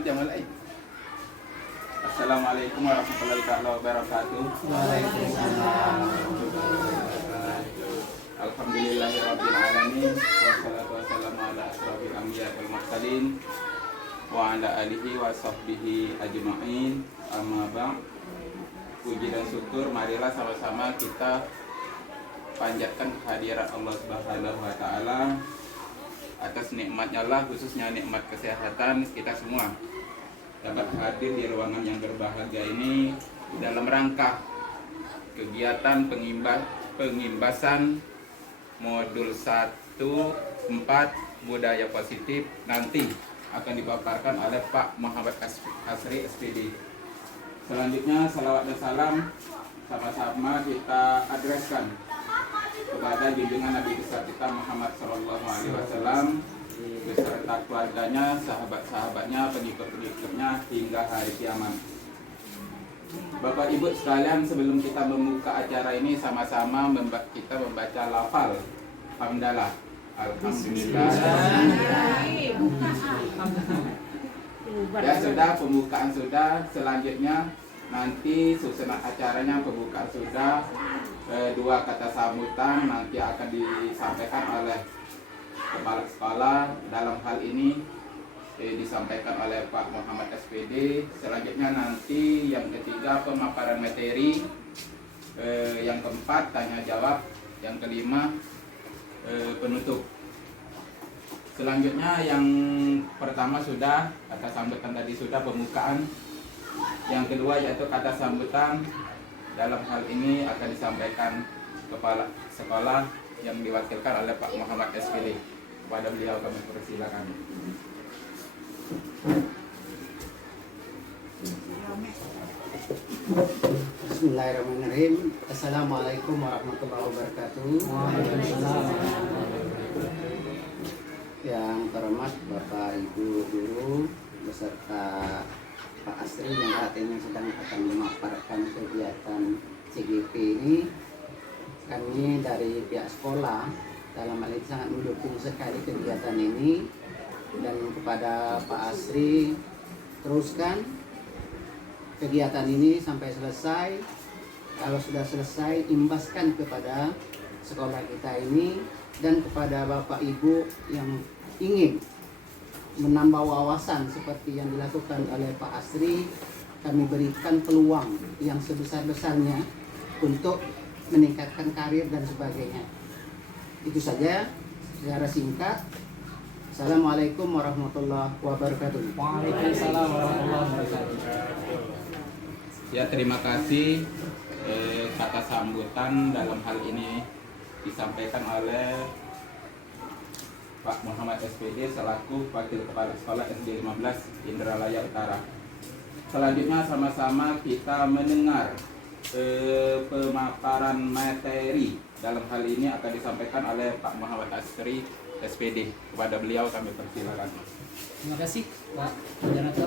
Jangan lain. Assalamualaikum warahmatullahi wabarakatuh. Waalaikumsalam. Alhamdulillahirabbil alamin wassalatu wassalamu ala asrofil anbiya wal mursalin wa ala alihi wa sahbihi ajma'in. Amma ba'd. Puji dan syukur marilah sama-sama kita panjatkan kehadiran Allah Subhanahu wa taala atas nikmatnya Allah, khususnya nikmat kesehatan kita semua dapat hadir di ruangan yang berbahagia ini dalam rangka kegiatan pengimbasan modul 1-4 budaya positif nanti akan dipaparkan oleh Pak Muhammad Asri SPD. Selanjutnya salawat dan salam sama-sama kita adreskan kepada junjungan Nabi besar kita Muhammad SAW beserta keluarganya, sahabat-sahabatnya, pengikut-pengikutnya hingga hari kiamat. Bapak Ibu sekalian, sebelum kita membuka acara ini sama-sama kita membaca lafal hamdalah. Alhamdulillah. Ya sudah, pembukaan sudah. Selanjutnya nanti susunan acaranya pembukaan sudah. Dua kata sambutan nanti akan disampaikan oleh kepala sekolah. Dalam hal ini disampaikan oleh Pak Muhammad SPD. Selanjutnya nanti yang ketiga pemaparan materi, yang keempat tanya jawab, yang kelima penutup. Selanjutnya yang pertama sudah kata sambutan tadi, sudah pembukaan. Yang kedua yaitu kata sambutan. Dalam hal ini akan disampaikan kepala sekolah yang diwakilkan oleh Pak Muhammad SPD. Kepada beliau kami persilakan. Bismillahirrahmanirrahim. Assalamualaikum warahmatullahi wabarakatuh. Waalaikumsalam. Yang terhormat Bapak Ibu Guru beserta Pak Asri yang saat ini sedang akan memaparkan kegiatan CGP ini, kami dari pihak sekolah dalam hal ini sangat mendukung sekali kegiatan ini, dan kepada Pak Asri teruskan kegiatan ini sampai selesai. Kalau sudah selesai, imbaskan kepada sekolah kita ini dan kepada Bapak Ibu yang ingin menambah wawasan seperti yang dilakukan oleh Pak Asri. Kami berikan peluang yang sebesar-besarnya untuk meningkatkan karir dan sebagainya. Itu saja secara singkat. Assalamualaikum warahmatullahi wabarakatuh. Waalaikumsalam warahmatullahi wabarakatuh. Ya, terima kasih. Kata sambutan dalam hal ini disampaikan oleh Pak Muhammad SPD selaku Wakil Kepala Sekolah SD 15 Indralaya Utara. Selanjutnya sama-sama kita mendengar pemaparan materi. Dalam hal ini akan disampaikan oleh Pak Muhammad Asri SPD. Kepada beliau kami persilakan. Terima kasih Pak Moderator.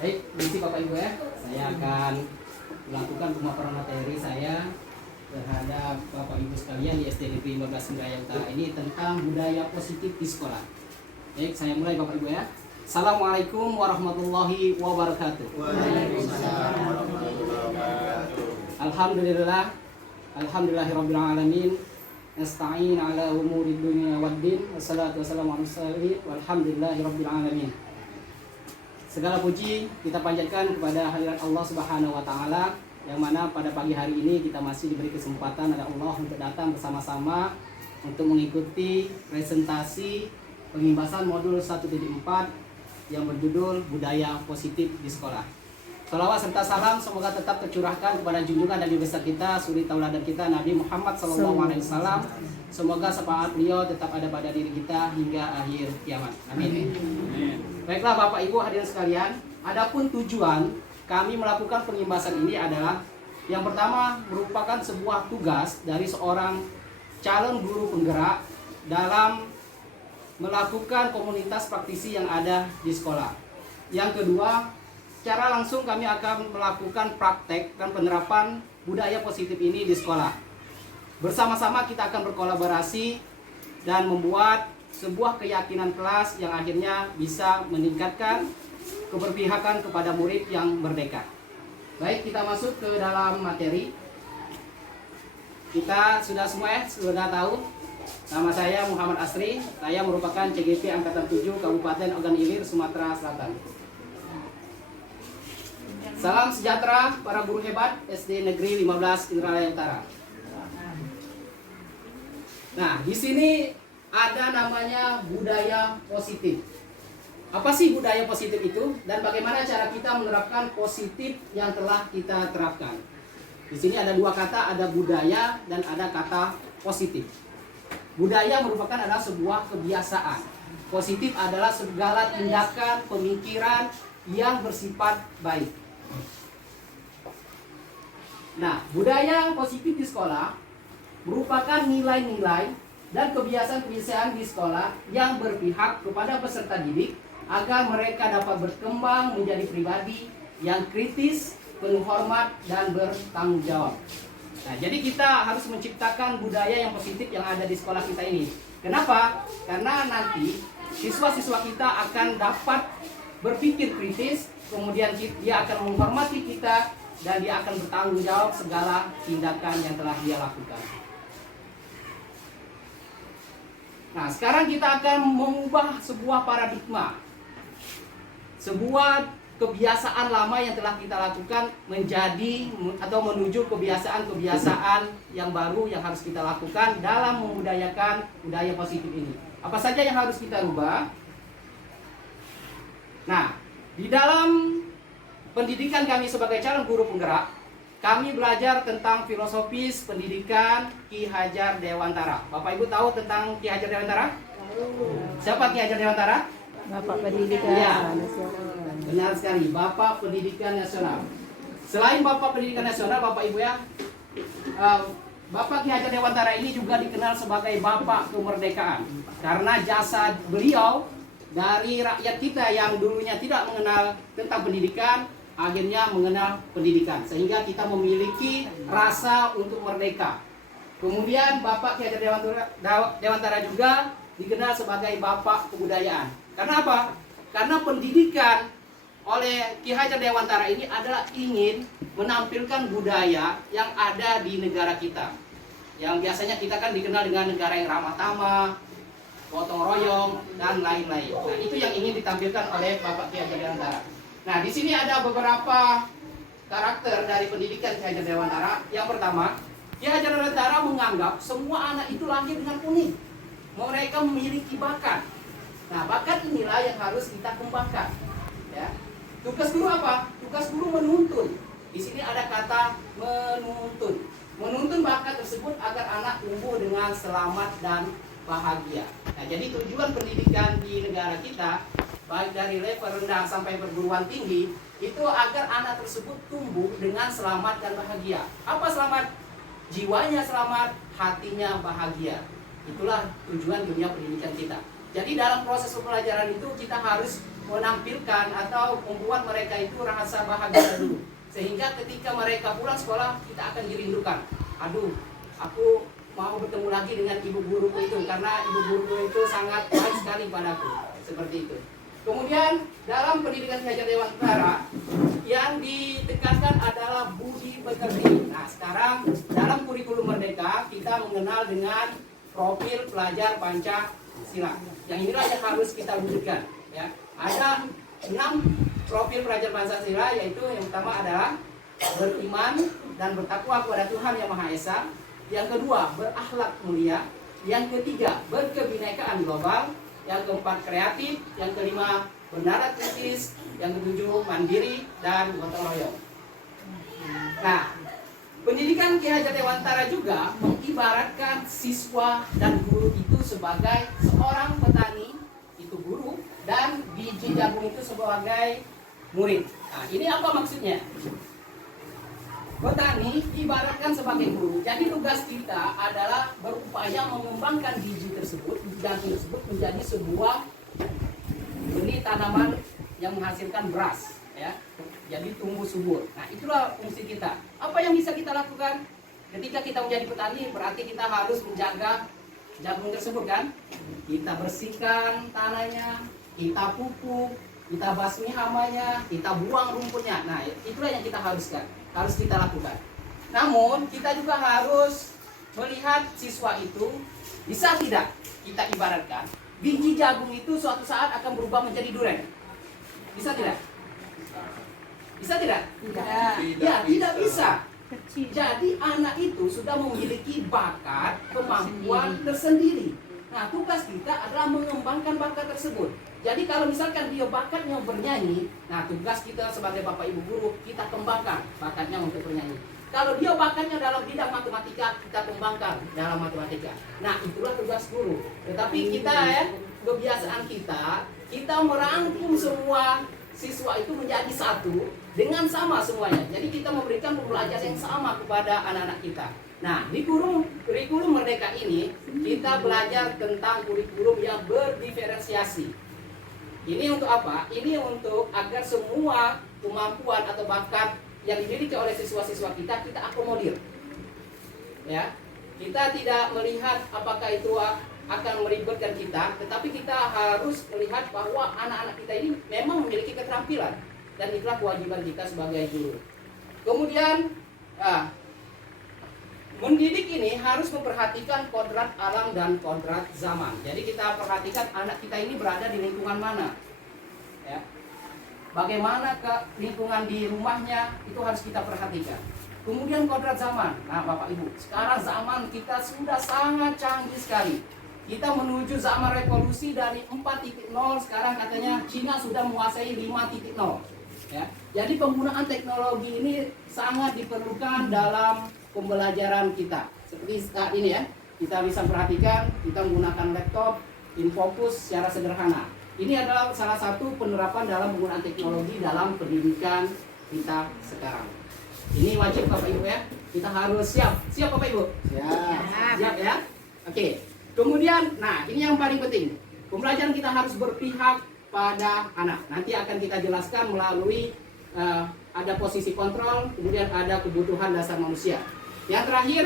Baik, misi Bapak Ibu ya, saya akan melakukan pemaparan materi saya terhadap Bapak Ibu sekalian di SDNP 15 Indralaya Utara ini tentang budaya positif di sekolah. Baik, saya mulai Bapak Ibu ya. Assalamualaikum warahmatullahi wabarakatuh. Waalaikumsalam warahmatullahi wabarakatuh. Alhamdulillah, alhamdulillahirabbil alamin. Nasta'in ala umuri dunya waddin. Wassalatu wassalamu ala rasulillah walhamdulillahirabbil alamin. Segala puji kita panjatkan kepada hadirat Allah Subhanahu wa taala, yang mana pada pagi hari ini kita masih diberi kesempatan oleh Allah untuk datang bersama-sama untuk mengikuti presentasi pengimbasan modul 1.4 yang berjudul Budaya Positif di Sekolah. Salawat serta salam semoga tetap tercurahkan kepada junjungan Nabi besar kita, suri tauladan kita Nabi Muhammad SAW. Semoga syafaat beliau tetap ada pada diri kita hingga akhir kiamat. Amin. Baiklah Bapak Ibu hadirin sekalian, adapun tujuan kami melakukan pengimbasan ini adalah yang pertama merupakan sebuah tugas dari seorang calon guru penggerak dalam melakukan komunitas praktisi yang ada di sekolah. Yang kedua, secara langsung kami akan melakukan praktek dan penerapan budaya positif ini di sekolah. Bersama-sama kita akan berkolaborasi dan membuat sebuah keyakinan kelas yang akhirnya bisa meningkatkan keberpihakan kepada murid yang merdeka. Baik, kita masuk ke dalam materi. Kita sudah semua sudah tahu. Nama saya Muhammad Asri. Saya merupakan CGP Angkatan 7 Kabupaten Ogan Ilir, Sumatera Selatan. Salam sejahtera para guru hebat SD Negeri 15 Indralaya Utara. Nah, di sini ada namanya budaya positif. Apa sih budaya positif itu dan bagaimana cara kita menerapkan positif yang telah kita terapkan? Di sini ada dua kata, ada budaya dan ada kata positif. Budaya merupakan adalah sebuah kebiasaan. Positif adalah segala tindakan, pemikiran yang bersifat baik. Nah, budaya positif di sekolah merupakan nilai-nilai dan kebiasaan-kebiasaan di sekolah yang berpihak kepada peserta didik agar mereka dapat berkembang menjadi pribadi yang kritis, penuh hormat, dan bertanggung jawab. Nah, jadi kita harus menciptakan budaya yang positif yang ada di sekolah kita ini. Kenapa? Karena nanti siswa-siswa kita akan dapat berpikir kritis, kemudian dia akan menghormati kita, dan dia akan bertanggung jawab segala tindakan yang telah dia lakukan. Nah, sekarang kita akan mengubah sebuah paradigma, sebuah kebiasaan lama yang telah kita lakukan menjadi atau menuju kebiasaan-kebiasaan yang baru yang harus kita lakukan dalam membudayakan budaya positif ini. Apa saja yang harus kita rubah? Nah, di dalam pendidikan kami sebagai calon guru penggerak, kami belajar tentang filosofis pendidikan Ki Hajar Dewantara. Bapak Ibu tahu tentang Ki Hajar Dewantara? Siapa Ki Hajar Dewantara? Bapak Pendidikan Ya. Nasional. Benar sekali, Bapak Pendidikan Nasional. Selain Bapak Pendidikan Nasional, Bapak Ibu ya, Bapak Ki Hajar Dewantara ini juga dikenal sebagai Bapak Kemerdekaan. Karena jasa beliau dari rakyat kita yang dulunya tidak mengenal tentang pendidikan, akhirnya mengenal pendidikan. Sehingga kita memiliki rasa untuk merdeka. Kemudian Bapak Ki Hajar Dewantara juga dikenal sebagai Bapak Kebudayaan. Karena apa? Karena pendidikan oleh Ki Hajar Dewantara ini adalah ingin menampilkan budaya yang ada di negara kita. Yang biasanya kita kan dikenal dengan negara yang ramah tamah, gotong royong, dan lain-lain. Nah, itu yang ingin ditampilkan oleh Bapak Ki Hajar Dewantara. Nah, di sini ada beberapa karakter dari pendidikan Ki Hajar Dewantara. Yang pertama, Ki Hajar Dewantara menganggap semua anak itu lahir dengan unik. Mereka memiliki bakat. Nah, bakat inilah yang harus kita kembangkan. Ya. Tugas guru apa? Tugas guru menuntun. Di sini ada kata menuntun. Menuntun bakat tersebut agar anak tumbuh dengan selamat dan bahagia. Nah, jadi tujuan pendidikan di negara kita, baik dari level rendah sampai perguruan tinggi, itu agar anak tersebut tumbuh dengan selamat dan bahagia. Apa selamat? Jiwanya selamat, hatinya bahagia. Itulah tujuan dunia pendidikan kita. Jadi dalam proses pembelajaran itu kita harus menampilkan atau membuat mereka itu rasa bahagia dulu. Sehingga ketika mereka pulang sekolah, kita akan dirindukan. Aduh, aku mau bertemu lagi dengan ibu guruku itu, karena ibu guruku itu sangat baik sekali padaku. Seperti itu. Kemudian dalam pendidikan Ki Hajar Dewantara yang ditekankan adalah budi pekerti. Nah, sekarang dalam kurikulum Merdeka kita mengenal dengan profil pelajar Pancasila. Yang inilah yang harus kita wujudkan. Ya, ada 6 profil pelajar Pancasila, yaitu yang pertama adalah beriman dan bertakwa kepada Tuhan Yang Maha Esa. Yang kedua, berakhlak mulia. Yang ketiga, berkebinekaan global. Yang keempat, kreatif. Yang kelima, bernalar kritis. Yang ketujuh, mandiri dan gotong royong. Nah, pendidikan Ki Hajar Dewantara juga mengibaratkan siswa dan guru itu sebagai seorang petani, itu guru, dan biji jagung itu sebagai murid. Nah, ini apa maksudnya? Petani ibaratkan sebagai guru. Jadi tugas kita adalah berupaya mengembangkan biji tersebut, biji jagung tersebut menjadi sebuah benih tanaman yang menghasilkan beras, ya. Jadi tumbuh subur. Nah, itulah fungsi kita. Apa yang bisa kita lakukan? Ketika kita menjadi petani, berarti kita harus menjaga jagung tersebut kan. Kita bersihkan tanahnya, kita pupuk, kita basmi hamanya, kita buang rumputnya. Nah, itulah yang kita harus kita lakukan. Namun, kita juga harus melihat siswa itu bisa tidak kita ibaratkan biji jagung itu suatu saat akan berubah menjadi duren. Bisa tidak? Bisa tidak? Tidak. Ya, tidak bisa. Jadi anak itu sudah memiliki bakat, kemampuan tersendiri. Nah, tugas kita adalah mengembangkan bakat tersebut. Jadi kalau misalkan dia bakatnya bernyanyi, nah tugas kita sebagai bapak ibu guru, kita kembangkan bakatnya untuk bernyanyi. Kalau dia bakatnya dalam bidang matematika, kita kembangkan dalam matematika. Nah, itulah tugas guru. Tetapi kita kebiasaan kita merangkum semua siswa itu menjadi satu dengan sama semuanya. Jadi kita memberikan pembelajaran yang sama kepada anak-anak kita. Nah, di kurikulum Merdeka ini kita belajar tentang kurikulum yang berdiferensiasi. Ini untuk apa? Ini untuk agar semua kemampuan atau bakat yang dimiliki oleh siswa-siswa kita akomodir. Ya, kita tidak melihat apakah itu akan meribetkan kita, tetapi kita harus melihat bahwa anak-anak kita ini memang memiliki keterampilan dan itulah kewajiban kita sebagai guru. Kemudian mendidik ini harus memperhatikan kodrat alam dan kodrat zaman. Jadi kita perhatikan anak kita ini berada di lingkungan mana, ya. Bagaimana ke lingkungan di rumahnya itu harus kita perhatikan. Kemudian kodrat zaman. Nah, Bapak Ibu, sekarang zaman kita sudah sangat canggih sekali. Kita menuju zaman revolusi dari 4.0, sekarang katanya Cina sudah menguasai 5.0. Ya. Jadi penggunaan teknologi ini sangat diperlukan dalam pembelajaran kita. Seperti saat ini ya, kita bisa perhatikan kita menggunakan laptop, infocus secara sederhana. Ini adalah salah satu penerapan dalam penggunaan teknologi dalam pendidikan kita sekarang. Ini wajib Bapak Ibu ya. Kita harus siap. Siap Bapak Ibu? Siap. Siap ya? Oke. Kemudian, nah ini yang paling penting. Pembelajaran kita harus berpihak pada anak. Nanti akan kita jelaskan melalui ada posisi kontrol, kemudian ada kebutuhan dasar manusia. Yang terakhir,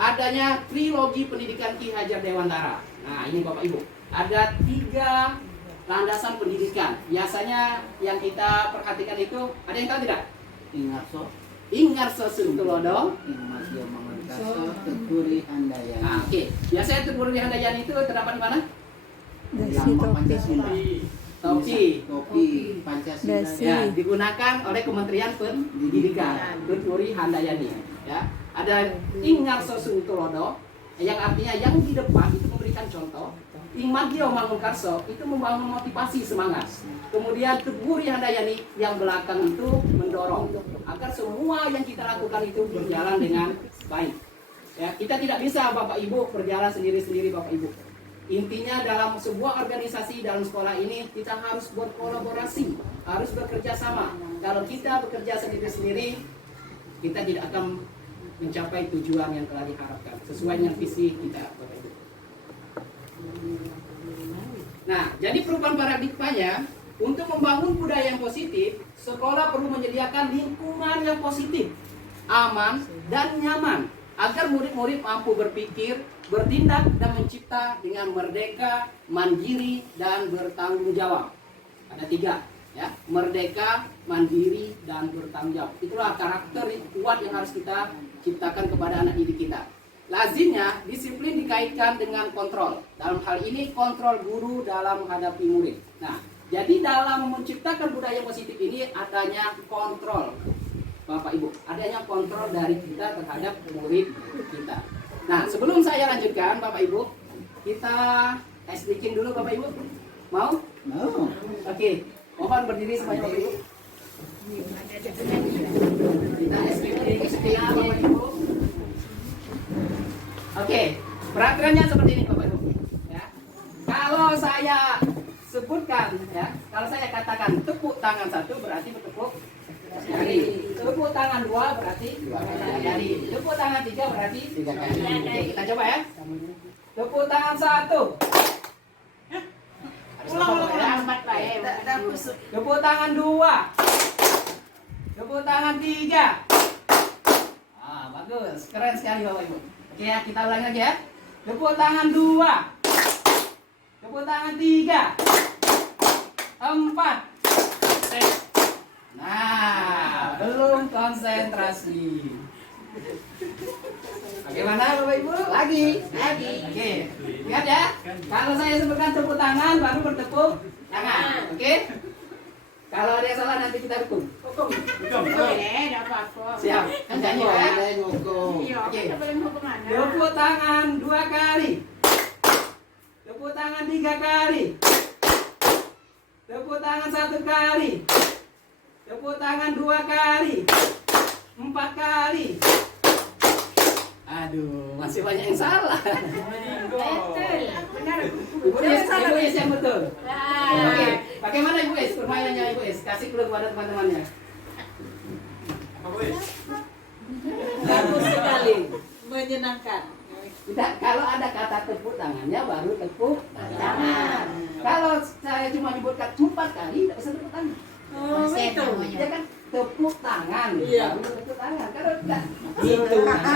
adanya trilogi pendidikan Ki Hajar Dewantara. Nah ini Bapak Ibu, ada 3 landasan pendidikan. Biasanya yang kita perhatikan itu, ada yang tahu tidak? Ingarso Suntulodo, Masio Mamantaso, Teguri Handayani. Nah, oke. Biasanya Teguri Handayani itu terdapat di mana? Lambang Pancasila. Topi Pancasila. ya, digunakan oleh Kementerian Pendidikan. Teguri Handayani ya. Ada Ingarso Suntulodo yang artinya yang di depan itu memberikan contoh. Ingmagio Mangunkarso itu membangun motivasi semangat. Kemudian Teguri Handayani yang belakang itu mendorong agar semua yang kita lakukan itu berjalan dengan baik. Ya, kita tidak bisa Bapak Ibu berjalan sendiri-sendiri Bapak Ibu. Intinya dalam sebuah organisasi dalam sekolah ini kita harus berkolaborasi, harus bekerja sama. Kalau kita bekerja sendiri-sendiri, kita tidak akan mencapai tujuan yang telah diharapkan sesuai dengan visi kita Bapak Ibu. Nah, jadi perubahan paradigmanya untuk membangun budaya yang positif, sekolah perlu menyediakan lingkungan yang positif, aman, dan nyaman agar murid-murid mampu berpikir, bertindak, dan mencipta dengan merdeka, mandiri, dan bertanggung jawab. Ada 3, ya, merdeka, mandiri, dan bertanggung jawab. Itulah karakter kuat yang harus kita ciptakan kepada anak didik kita. Lazimnya disiplin dikaitkan dengan kontrol. Dalam hal ini kontrol guru dalam menghadapi murid. Nah, jadi dalam menciptakan budaya positif ini adanya kontrol, Bapak Ibu, adanya kontrol dari kita terhadap murid kita. Nah, sebelum saya lanjutkan, Bapak Ibu, kita tes speaking dulu, Bapak Ibu. Mau? Mau. Oke, mohon berdiri semuanya, Bapak Ibu. Kita tes speaking, Bapak Ibu. Oke, peraturannya seperti ini Bapak Ibu. Ya. Kalau saya sebutkan, ya, kalau saya katakan tepuk tangan 1 berarti bertepuk jari. Tepuk tangan 2 berarti 2 jari. Tepuk tangan 3 berarti 3 kali. Oke, kita coba ya. Tepuk tangan 1. Tepuk tangan 2. Tepuk tangan 3. Ah, bagus. Keren sekali Bapak Ibu. Oke ya, kita ulangi lagi ya. Tepuk tangan 2. Tepuk tangan 3. 4. Nah, belum konsentrasi. Bagaimana Bapak Ibu? Lagi. Oke. Ingat ya. Kalau saya sebutkan tepuk tangan baru bertepuk tangan. Oke? Kalau ada yang salah nanti kita hukum. Hukum. Siap. Kan janji ya. Oke. Tepuk tangan 2 kali. Tepuk tangan 3 kali. Tepuk tangan 1 kali. Tepuk tangan 2 kali. 4 kali. Aduh, masih banyak yang salah. Ibu Es yang betul. Oke, bagaimana Ibu Es permainannya Ibu Es? Kasih clue kepada teman-temannya. Bagus sekali, menyenangkan. Tidak, kalau ada kata tepuk tangannya baru tepuk tangan. Kalau saya cuma nyebutkan 4 kali, tidak bisa tepuk tangan. Oh, itu. Ya kan tepuk tangan, Iya. baru tepuk tangan. Kalau tidak, gitu. Kalau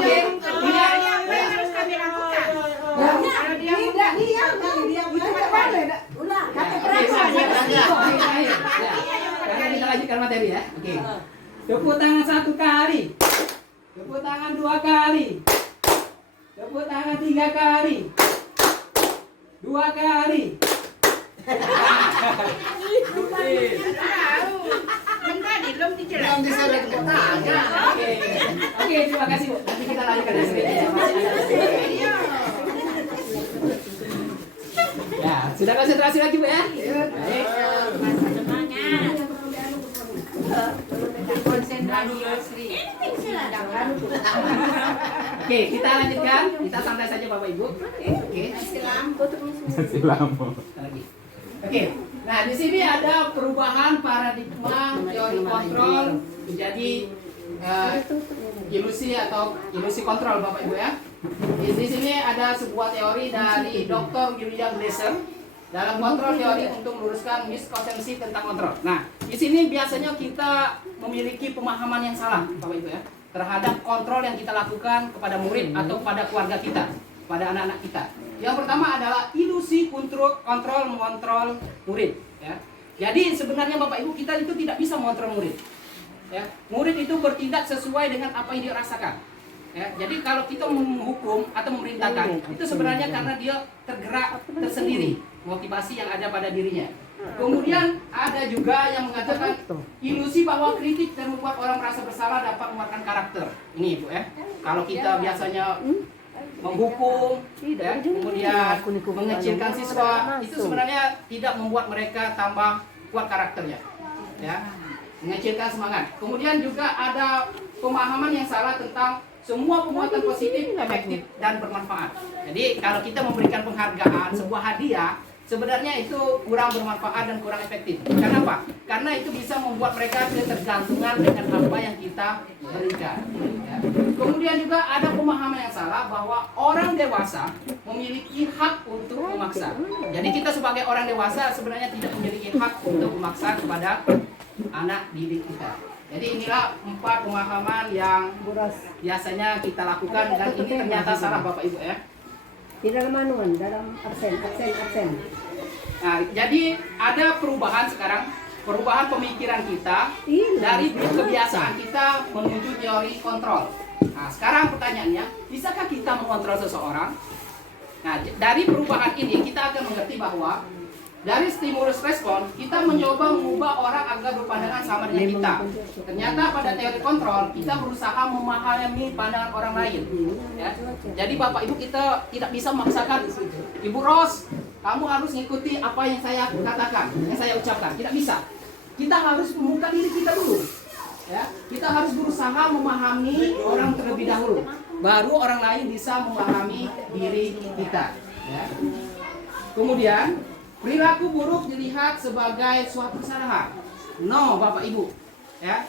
Oke, dia apa yang harus kami lakukan? Kalau dia Tidak, diam. Itu boleh. Ulah, kata Oke, karena kita lanjutkan materi ya. Oke. Tepuk tangan 1 kali. Tepuk tangan 2 kali. Tepuk tangan 3 kali. 2 kali. tahu. Tadi belum dijelaskan. tepuk tangan. Oke, terima kasih Bu. Nanti kita lanjutkan ya. Masih ada. Ya, sudah konsentrasi lagi Bu ya? Baik. Konsentrasi. Oke, kita lanjutkan. Kita santai saja Bapak Ibu. Oke. Masih lama. Lagi. Oke. Nah, di sini ada perubahan paradigma teori kontrol menjadi ilusi atau ilusi kontrol Bapak Ibu ya. Di sini ada sebuah teori dari Dr. William Glasser dalam kontrol teori untuk meluruskan miskonsepsi tentang kontrol. Nah, di sini biasanya kita memiliki pemahaman yang salah Bapak Ibu ya terhadap kontrol yang kita lakukan kepada murid atau pada keluarga kita, pada anak-anak kita. Yang pertama adalah ilusi kontrol mengontrol murid ya. Jadi sebenarnya Bapak Ibu kita itu tidak bisa mengontrol murid. Ya, murid itu bertindak sesuai dengan apa yang dia rasakan. Ya, jadi kalau kita menghukum atau memerintahkan itu sebenarnya karena dia tergerak tersendiri, motivasi yang ada pada dirinya. Kemudian ada juga yang mengatakan ilusi bahwa kritik dan membuat orang merasa bersalah dapat menguatkan karakter. Ini Ibu ya. Kalau kita biasanya menghukum, ya, kemudian mengecilkan siswa, itu sebenarnya tidak membuat mereka tambah kuat karakternya. Ya, mengecilkan semangat. Kemudian juga ada pemahaman yang salah tentang semua penguatan positif, efektif, dan bermanfaat. Jadi kalau kita memberikan penghargaan, sebuah hadiah, sebenarnya itu kurang bermanfaat dan kurang efektif. Kenapa? Karena itu bisa membuat mereka ketergantungan dengan apa yang kita berikan. Ya. Kemudian juga ada pemahaman yang salah bahwa orang dewasa memiliki hak untuk memaksa. Jadi kita sebagai orang dewasa sebenarnya tidak memiliki hak untuk memaksa kepada anak didik kita. Jadi inilah 4 pemahaman yang biasanya kita lakukan dan ini ternyata salah Bapak Ibu ya. Di dalam manuan, dalam absen. Nah, jadi ada perubahan sekarang, perubahan pemikiran kita dari kebiasaan kita menuju teori kontrol. Nah, sekarang pertanyaannya, bisakah kita mengontrol seseorang? Nah, dari perubahan ini kita akan mengerti bahwa dari stimulus respon, kita mencoba mengubah orang agar berpandangan sama dengan kita. Ternyata pada teori kontrol, kita berusaha memahami pandangan orang lain. Ya. Jadi Bapak Ibu kita tidak bisa memaksakan, Ibu Ros, kamu harus mengikuti apa yang saya katakan, yang saya ucapkan. Tidak bisa. Kita harus membuka diri kita dulu. Ya. Kita harus berusaha memahami orang terlebih dahulu. Baru orang lain bisa memahami diri kita. Ya. Kemudian, perilaku buruk dilihat sebagai suatu kesalahan. No, Bapak Ibu. Ya.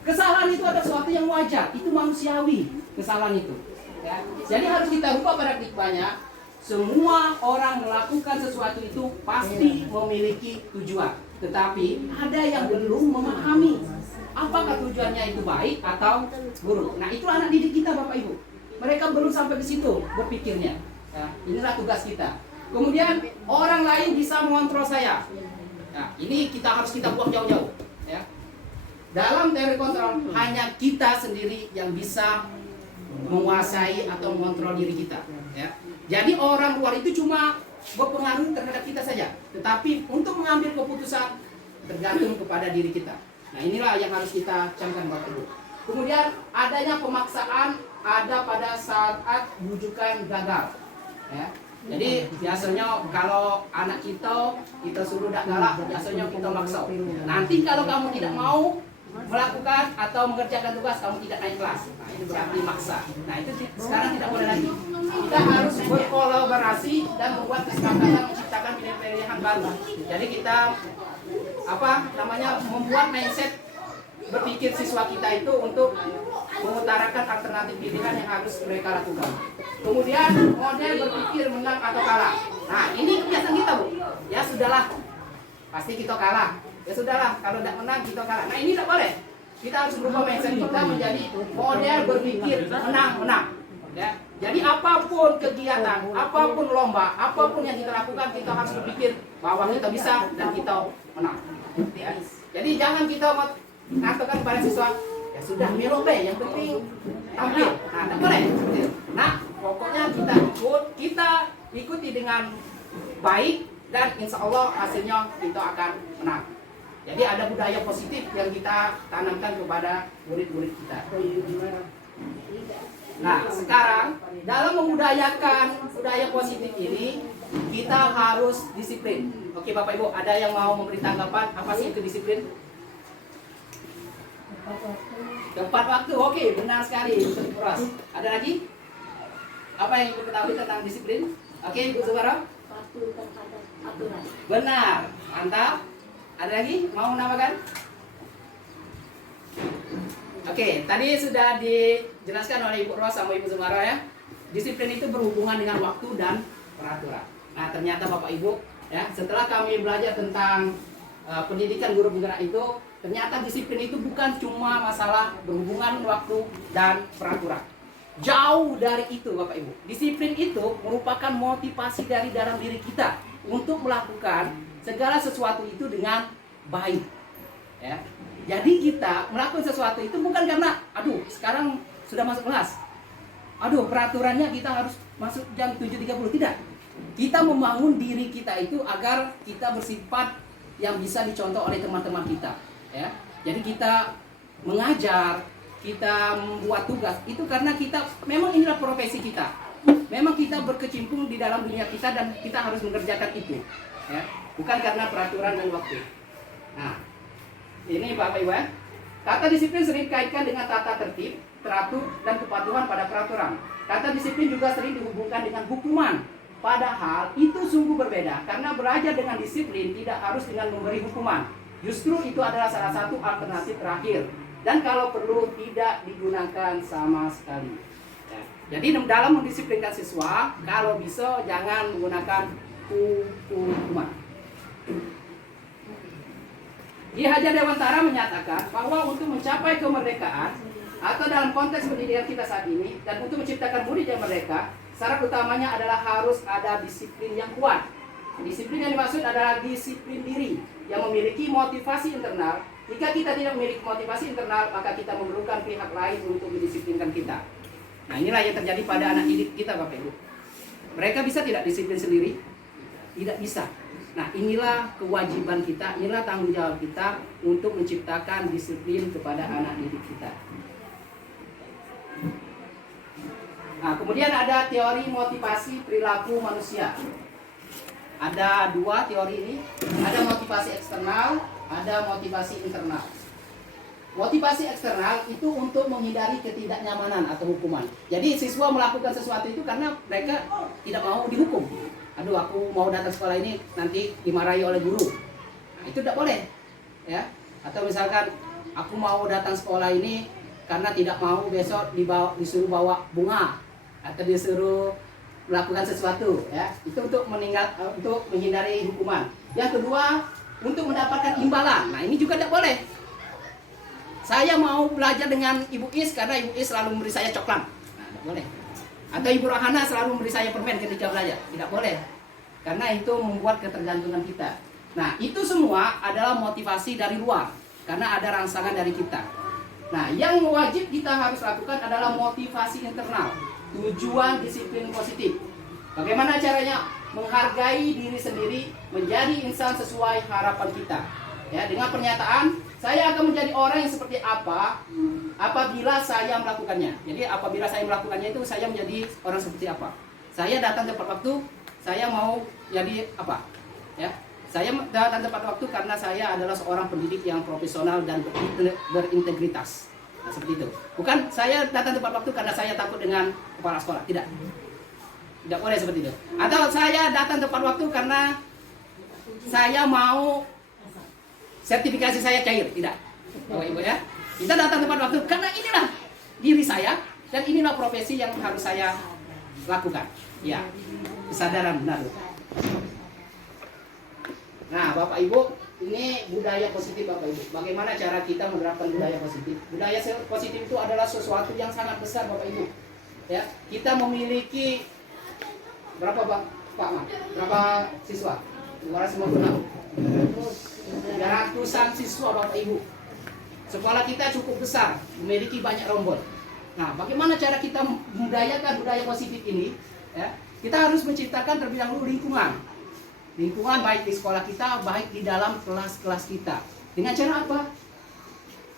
Kesalahan itu ada sesuatu yang wajar, itu manusiawi kesalahan itu. Ya. Jadi harus kita rubah paradigmanya. Semua orang melakukan sesuatu itu pasti memiliki tujuan. Tetapi ada yang belum memahami apakah tujuannya itu baik atau buruk. Nah, itu anak didik kita Bapak Ibu. mereka belum sampai ke situ berpikirnya. Ya, inilah tugas kita. Kemudian orang lain bisa mengontrol saya. Nah, ini harus kita buang jauh-jauh. Ya. Dalam teori kontrol hanya kita sendiri yang bisa menguasai atau mengontrol diri kita. Ya. Jadi orang luar itu cuma berpengaruh terhadap kita saja. Tetapi untuk mengambil keputusan tergantung kepada diri kita. Nah, inilah yang harus kita camkan Bapak Ibu. Kemudian adanya pemaksaan ada pada saat bujukan gagal. Ya. Jadi biasanya kalau anak kita suruh tidak galak, biasanya kita maksa. Nanti kalau kamu tidak mau melakukan atau mengerjakan tugas, kamu tidak naik kelas. Nah, ini berarti maksa. Nah, itu sekarang tidak boleh lagi. Kita harus berkolaborasi dan membuat kesepakatan menciptakan pilihan baru. Jadi kita membuat mindset berpikir siswa kita itu untuk mengutarakan alternatif pilihan yang harus mereka lakukan. Kemudian model berpikir menang atau kalah. Nah, ini kebiasaan kita, Bu. Ya sudahlah, pasti kita kalah. Ya sudahlah, kalau tidak menang kita kalah. Nah, ini tidak boleh. Kita harus berubah mindset kita menjadi model berpikir menang. Ya. Jadi apapun kegiatan, apapun lomba, apapun yang kita lakukan, kita harus berpikir bahwa kita bisa dan kita menang. Ya. Jadi jangan kita mengatakan pada siswa, ya sudah melo yang penting tampil. Nah, tidak boleh. Nah, pokoknya kita ikuti dengan baik dan insya Allah hasilnya kita akan menang. Jadi ada budaya positif yang kita tanamkan kepada murid-murid kita. Nah, sekarang dalam membudayakan budaya positif ini kita harus disiplin. Oke, Bapak Ibu, ada yang mau memberi tanggapan apa sih itu disiplin? Tepat waktu, oke, benar sekali. Ros. Ada lagi? Apa yang Ibu ketahui tentang disiplin? Oke, Ibu Zubara? Patuh terhadap aturan. Benar, mantap. Ada lagi? Mau menambahkan? Oke, tadi sudah dijelaskan oleh Ibu Ros sama Ibu Zumara ya. Disiplin itu berhubungan dengan waktu dan peraturan. Nah, ternyata Bapak Ibu, ya, setelah kami belajar tentang pendidikan guru penggerak itu, ternyata disiplin itu bukan cuma masalah berhubungan waktu dan peraturan. Jauh dari itu, Bapak Ibu. Disiplin itu merupakan motivasi dari dalam diri kita untuk melakukan segala sesuatu itu dengan baik. Ya. Jadi kita melakukan sesuatu itu bukan karena, aduh, sekarang sudah masuk kelas. Aduh, peraturannya kita harus masuk jam 7.30. Tidak. Kita membangun diri kita itu agar kita bersifat yang bisa dicontoh oleh teman-teman kita. Ya. Jadi kita mengajar, kita membuat tugas, itu karena kita, memang inilah profesi kita. Memang kita berkecimpung di dalam dunia kita dan kita harus mengerjakan itu. Ya. Bukan karena peraturan dan waktu. Nah, ini Bapak Ibu ya. Kata disiplin sering dikaitkan dengan tata tertib, teratur, dan kepatuhan pada peraturan. Kata disiplin juga sering dihubungkan dengan hukuman. Padahal itu sungguh berbeda, karena belajar dengan disiplin tidak harus dengan memberi hukuman. Justru itu adalah salah satu alternatif terakhir. Dan kalau perlu tidak digunakan sama sekali. Ya. Jadi dalam mendisiplinkan siswa, kalau bisa jangan menggunakan hukuman. Ki Hajar Dewantara menyatakan bahwa untuk mencapai kemerdekaan atau dalam konteks pendidikan kita saat ini dan untuk menciptakan murid yang merdeka, syarat utamanya adalah harus ada disiplin yang kuat. Disiplin yang dimaksud adalah disiplin diri yang memiliki motivasi internal. Jika kita tidak memiliki motivasi internal, maka kita memerlukan pihak lain untuk mendisiplinkan kita. Nah, inilah yang terjadi pada anak didik kita, Bapak Ibu. Mereka bisa tidak disiplin sendiri? Tidak bisa. Nah, inilah kewajiban kita, inilah tanggung jawab kita untuk menciptakan disiplin kepada anak didik kita. Nah, kemudian ada teori motivasi perilaku manusia. Ada dua teori ini, ada motivasi eksternal, ada motivasi internal. Motivasi eksternal itu untuk menghindari ketidaknyamanan atau hukuman. Jadi siswa melakukan sesuatu itu karena mereka tidak mau dihukum. Aduh, aku mau datang sekolah ini nanti dimarahi oleh guru. Nah, itu tidak boleh, ya. Atau misalkan aku mau datang sekolah ini karena tidak mau besok disuruh bawa bunga atau disuruh melakukan sesuatu, ya. Itu untuk menghindari hukuman. Yang kedua, untuk mendapatkan imbalan. Nah, ini juga tidak boleh. Saya mau belajar dengan Ibu Is karena Ibu Is selalu memberi saya coklat. Nah, tidak boleh. Atau Ibu Rohana selalu memberi saya permen ketika belajar? Tidak boleh. Karena itu membuat ketergantungan kita. Nah, itu semua adalah motivasi dari luar. Karena ada rangsangan dari kita. Nah, yang wajib kita harus lakukan adalah motivasi internal. Tujuan disiplin positif. Bagaimana caranya? Menghargai diri sendiri, menjadi insan sesuai harapan kita. Ya, dengan pernyataan, saya akan menjadi orang yang seperti apa apabila saya melakukannya. Jadi apabila saya melakukannya itu saya menjadi orang seperti apa. Saya datang tepat waktu, saya mau jadi apa? Ya, saya datang tepat waktu karena saya adalah seorang pendidik yang profesional dan berintegritas. Nah, seperti itu. Bukan saya datang tepat waktu karena saya takut dengan kepala sekolah. Tidak. Tidak boleh seperti itu. Atau saya datang tepat waktu karena saya mau sertifikasi saya cair. Tidak. Bapak Ibu ya. Kita datang tepat waktu karena inilah diri saya dan inilah profesi yang harus saya lakukan. Ya. Kesadaran benar. Nah, Bapak Ibu, ini budaya positif Bapak Ibu. Bagaimana cara kita menerapkan budaya positif? Budaya positif itu adalah sesuatu yang sangat besar Bapak Ibu. Ya, kita memiliki berapa Pak Ma? Berapa siswa? 256. 300-an siswa Bapak Ibu. Sekolah kita cukup besar, memiliki banyak rombol. Nah, bagaimana cara kita membudayakan budaya positif ini? Ya, kita harus menciptakan terlebih dahulu lingkungan. Lingkungan baik di sekolah kita, baik di dalam kelas-kelas kita. Dengan cara apa?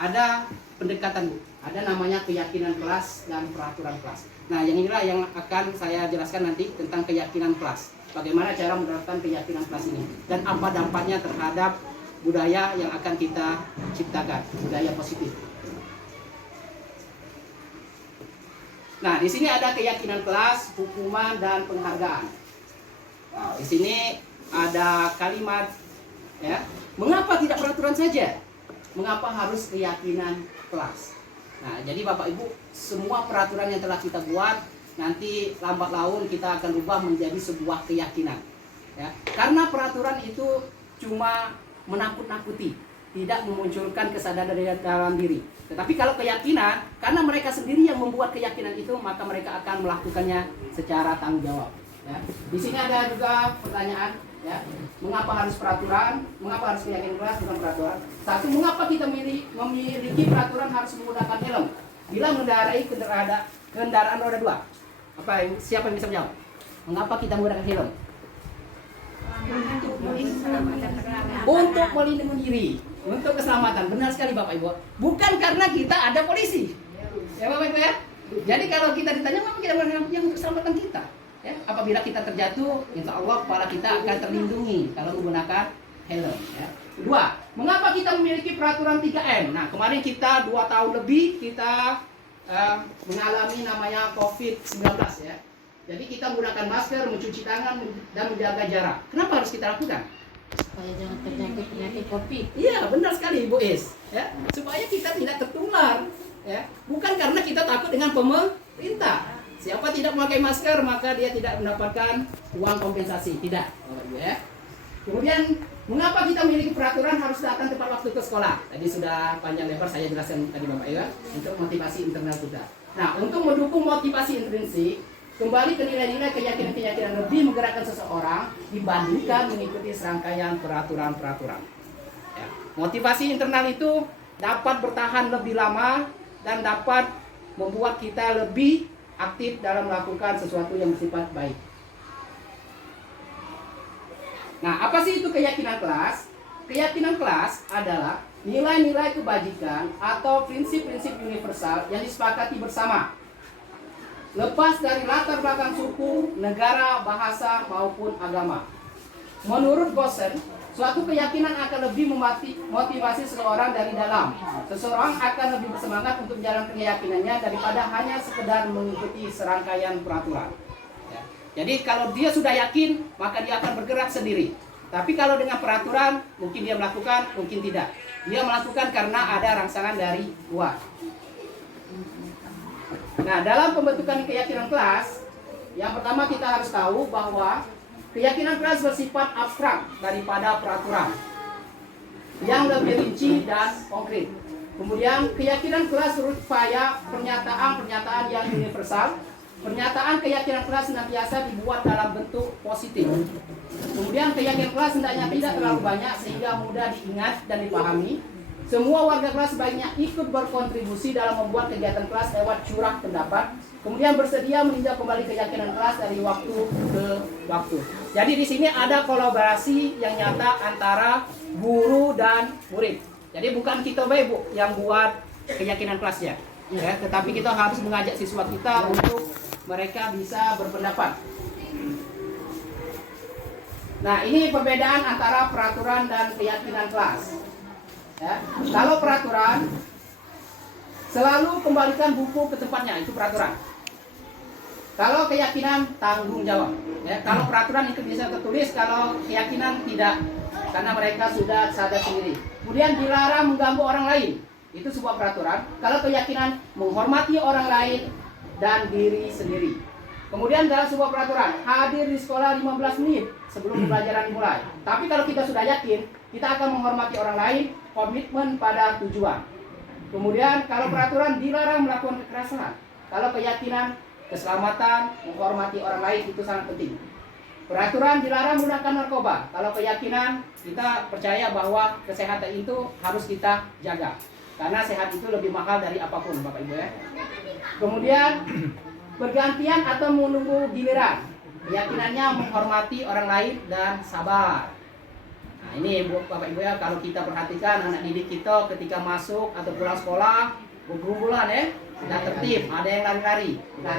Ada pendekatan, Bu. Ada namanya keyakinan kelas dan peraturan kelas. Nah, yang inilah yang akan saya jelaskan nanti tentang keyakinan kelas. Bagaimana cara menerapkan keyakinan kelas ini dan apa dampaknya terhadap budaya yang akan kita ciptakan, budaya positif. Nah, di sini ada keyakinan kelas, hukuman dan penghargaan. Nah, di sini ada kalimat, ya, mengapa tidak peraturan saja? Mengapa harus keyakinan kelas? Nah, jadi Bapak Ibu, semua peraturan yang telah kita buat nanti lambat laun kita akan rubah menjadi sebuah keyakinan. Ya, karena peraturan itu cuma menakut-nakuti, tidak memunculkan kesadaran dari dalam diri. Tetapi kalau keyakinan, karena mereka sendiri yang membuat keyakinan itu, maka mereka akan melakukannya secara tanggung jawab. Ya. Di sini ada juga pertanyaan, ya, mengapa harus peraturan? Mengapa harus keyakinan kelas bukan peraturan? Satu, mengapa kita memiliki peraturan harus menggunakan helm bila mengendarai kendaraan roda 2? Siapa yang bisa menjawab? Mengapa kita menggunakan helm? Untuk melindungi diri, untuk keselamatan. Benar sekali Bapak Ibu. Bukan karena kita ada polisi. Ya Bapak Ibu ya. Jadi kalau kita ditanya mengapa kita menggunakan yang untuk keselamatan kita? Ya, apabila kita terjatuh, insya Allah kepala kita akan terlindungi kalau menggunakan helm. Ya. Kedua, mengapa kita memiliki peraturan 3M? Nah, kemarin kita 2 tahun lebih kita mengalami namanya COVID-19 ya. Jadi kita menggunakan masker, mencuci tangan, dan menjaga jarak. Kenapa harus kita lakukan? Supaya jangan terjangkit penyakit COVID. Iya, benar sekali Bu Is. Ya, supaya kita tidak tertular. Ya, bukan karena kita takut dengan pemerintah. Siapa tidak memakai masker maka dia tidak mendapatkan uang kompensasi. Tidak, Bapak Ibu ya. Kemudian mengapa kita memiliki peraturan harus datang tepat waktu ke sekolah? Tadi sudah panjang lebar saya jelaskan tadi Bapak Ibu ya, untuk motivasi internal kita. Nah, untuk mendukung motivasi intrinsik, kembali ke nilai-nilai keyakinan-keyakinan lebih menggerakkan seseorang dibandingkan mengikuti serangkaian peraturan-peraturan. Ya. Motivasi internal itu dapat bertahan lebih lama dan dapat membuat kita lebih aktif dalam melakukan sesuatu yang bersifat baik. Nah, apa sih itu keyakinan kelas? Keyakinan kelas adalah nilai-nilai kebajikan atau prinsip-prinsip universal yang disepakati bersama, lepas dari latar belakang suku, negara, bahasa, maupun agama. Menurut Gosen, suatu keyakinan akan lebih memotivasi seseorang dari dalam. Seseorang akan lebih bersemangat untuk menjalankan keyakinannya daripada hanya sekedar mengikuti serangkaian peraturan. Ya. Jadi kalau dia sudah yakin, maka dia akan bergerak sendiri. Tapi kalau dengan peraturan, mungkin dia melakukan, mungkin tidak. Dia melakukan karena ada rangsangan dari luar. Nah, dalam pembentukan keyakinan kelas, yang pertama kita harus tahu bahwa keyakinan kelas bersifat abstrak daripada peraturan yang lebih rinci dan konkret. Kemudian keyakinan kelas berupa pernyataan-pernyataan yang universal pernyataan keyakinan kelas senantiasa dibuat dalam bentuk positif. Kemudian keyakinan kelas hendaknya tidak terlalu banyak sehingga mudah diingat dan dipahami. Semua warga kelas sebaiknya ikut berkontribusi dalam membuat kegiatan kelas lewat curah pendapat. Kemudian bersedia meninjau kembali keyakinan kelas dari waktu ke waktu. Jadi di sini ada kolaborasi yang nyata antara guru dan murid. Jadi bukan kita Bu yang buat keyakinan kelasnya, ya, tetapi kita harus mengajak siswa kita untuk mereka bisa berpendapat. Nah, ini perbedaan antara peraturan dan keyakinan kelas. Ya. Kalau peraturan, selalu kembalikan buku ke tempatnya, itu peraturan. Kalau keyakinan, tanggung jawab. Ya. Kalau peraturan itu bisa tertulis, kalau keyakinan tidak, karena mereka sudah sadar sendiri. Kemudian dilarang mengganggu orang lain, itu sebuah peraturan. Kalau keyakinan, menghormati orang lain dan diri sendiri. Kemudian dalam sebuah peraturan, hadir di sekolah 15 menit sebelum pembelajaran dimulai. Tapi kalau kita sudah yakin, kita akan menghormati orang lain, komitmen pada tujuan. Kemudian kalau peraturan, dilarang melakukan kekerasan. Kalau keyakinan, keselamatan, menghormati orang lain itu sangat penting. Peraturan dilarang menggunakan narkoba. Kalau keyakinan, kita percaya bahwa kesehatan itu harus kita jaga. Karena sehat itu lebih mahal dari apapun, Bapak Ibu ya. Kemudian bergantian atau menunggu giliran. Keyakinannya menghormati orang lain dan sabar. Nah ini Bapak Ibu ya, kalau kita perhatikan anak didik kita ketika masuk atau pulang sekolah bergerombolan ya, tidak tertib, ada yang lari-lari. Nah,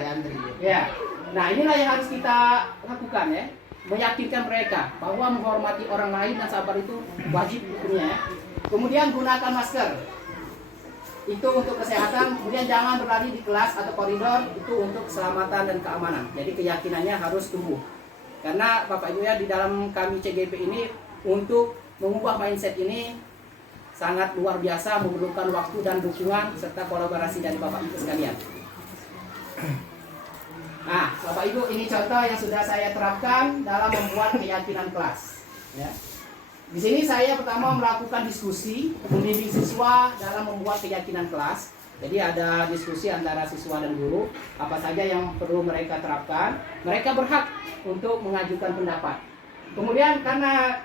ya. Nah inilah yang harus kita lakukan ya, meyakinkan mereka bahwa menghormati orang lain dan sabar itu wajib hukumnya ya. Kemudian gunakan masker, itu untuk kesehatan. Kemudian jangan berlari di kelas atau koridor, itu untuk keselamatan dan keamanan. Jadi keyakinannya harus tumbuh. Karena Bapak Ibu ya, di dalam kami CGP ini untuk mengubah mindset ini sangat luar biasa, memerlukan waktu dan dukungan serta kolaborasi dari Bapak Ibu sekalian. Nah, Bapak Ibu, ini contoh yang sudah saya terapkan dalam membuat keyakinan kelas. Ya. Di sini saya pertama melakukan diskusi, membimbing siswa dalam membuat keyakinan kelas. Jadi ada diskusi antara siswa dan guru, apa saja yang perlu mereka terapkan. Mereka berhak untuk mengajukan pendapat. Kemudian karena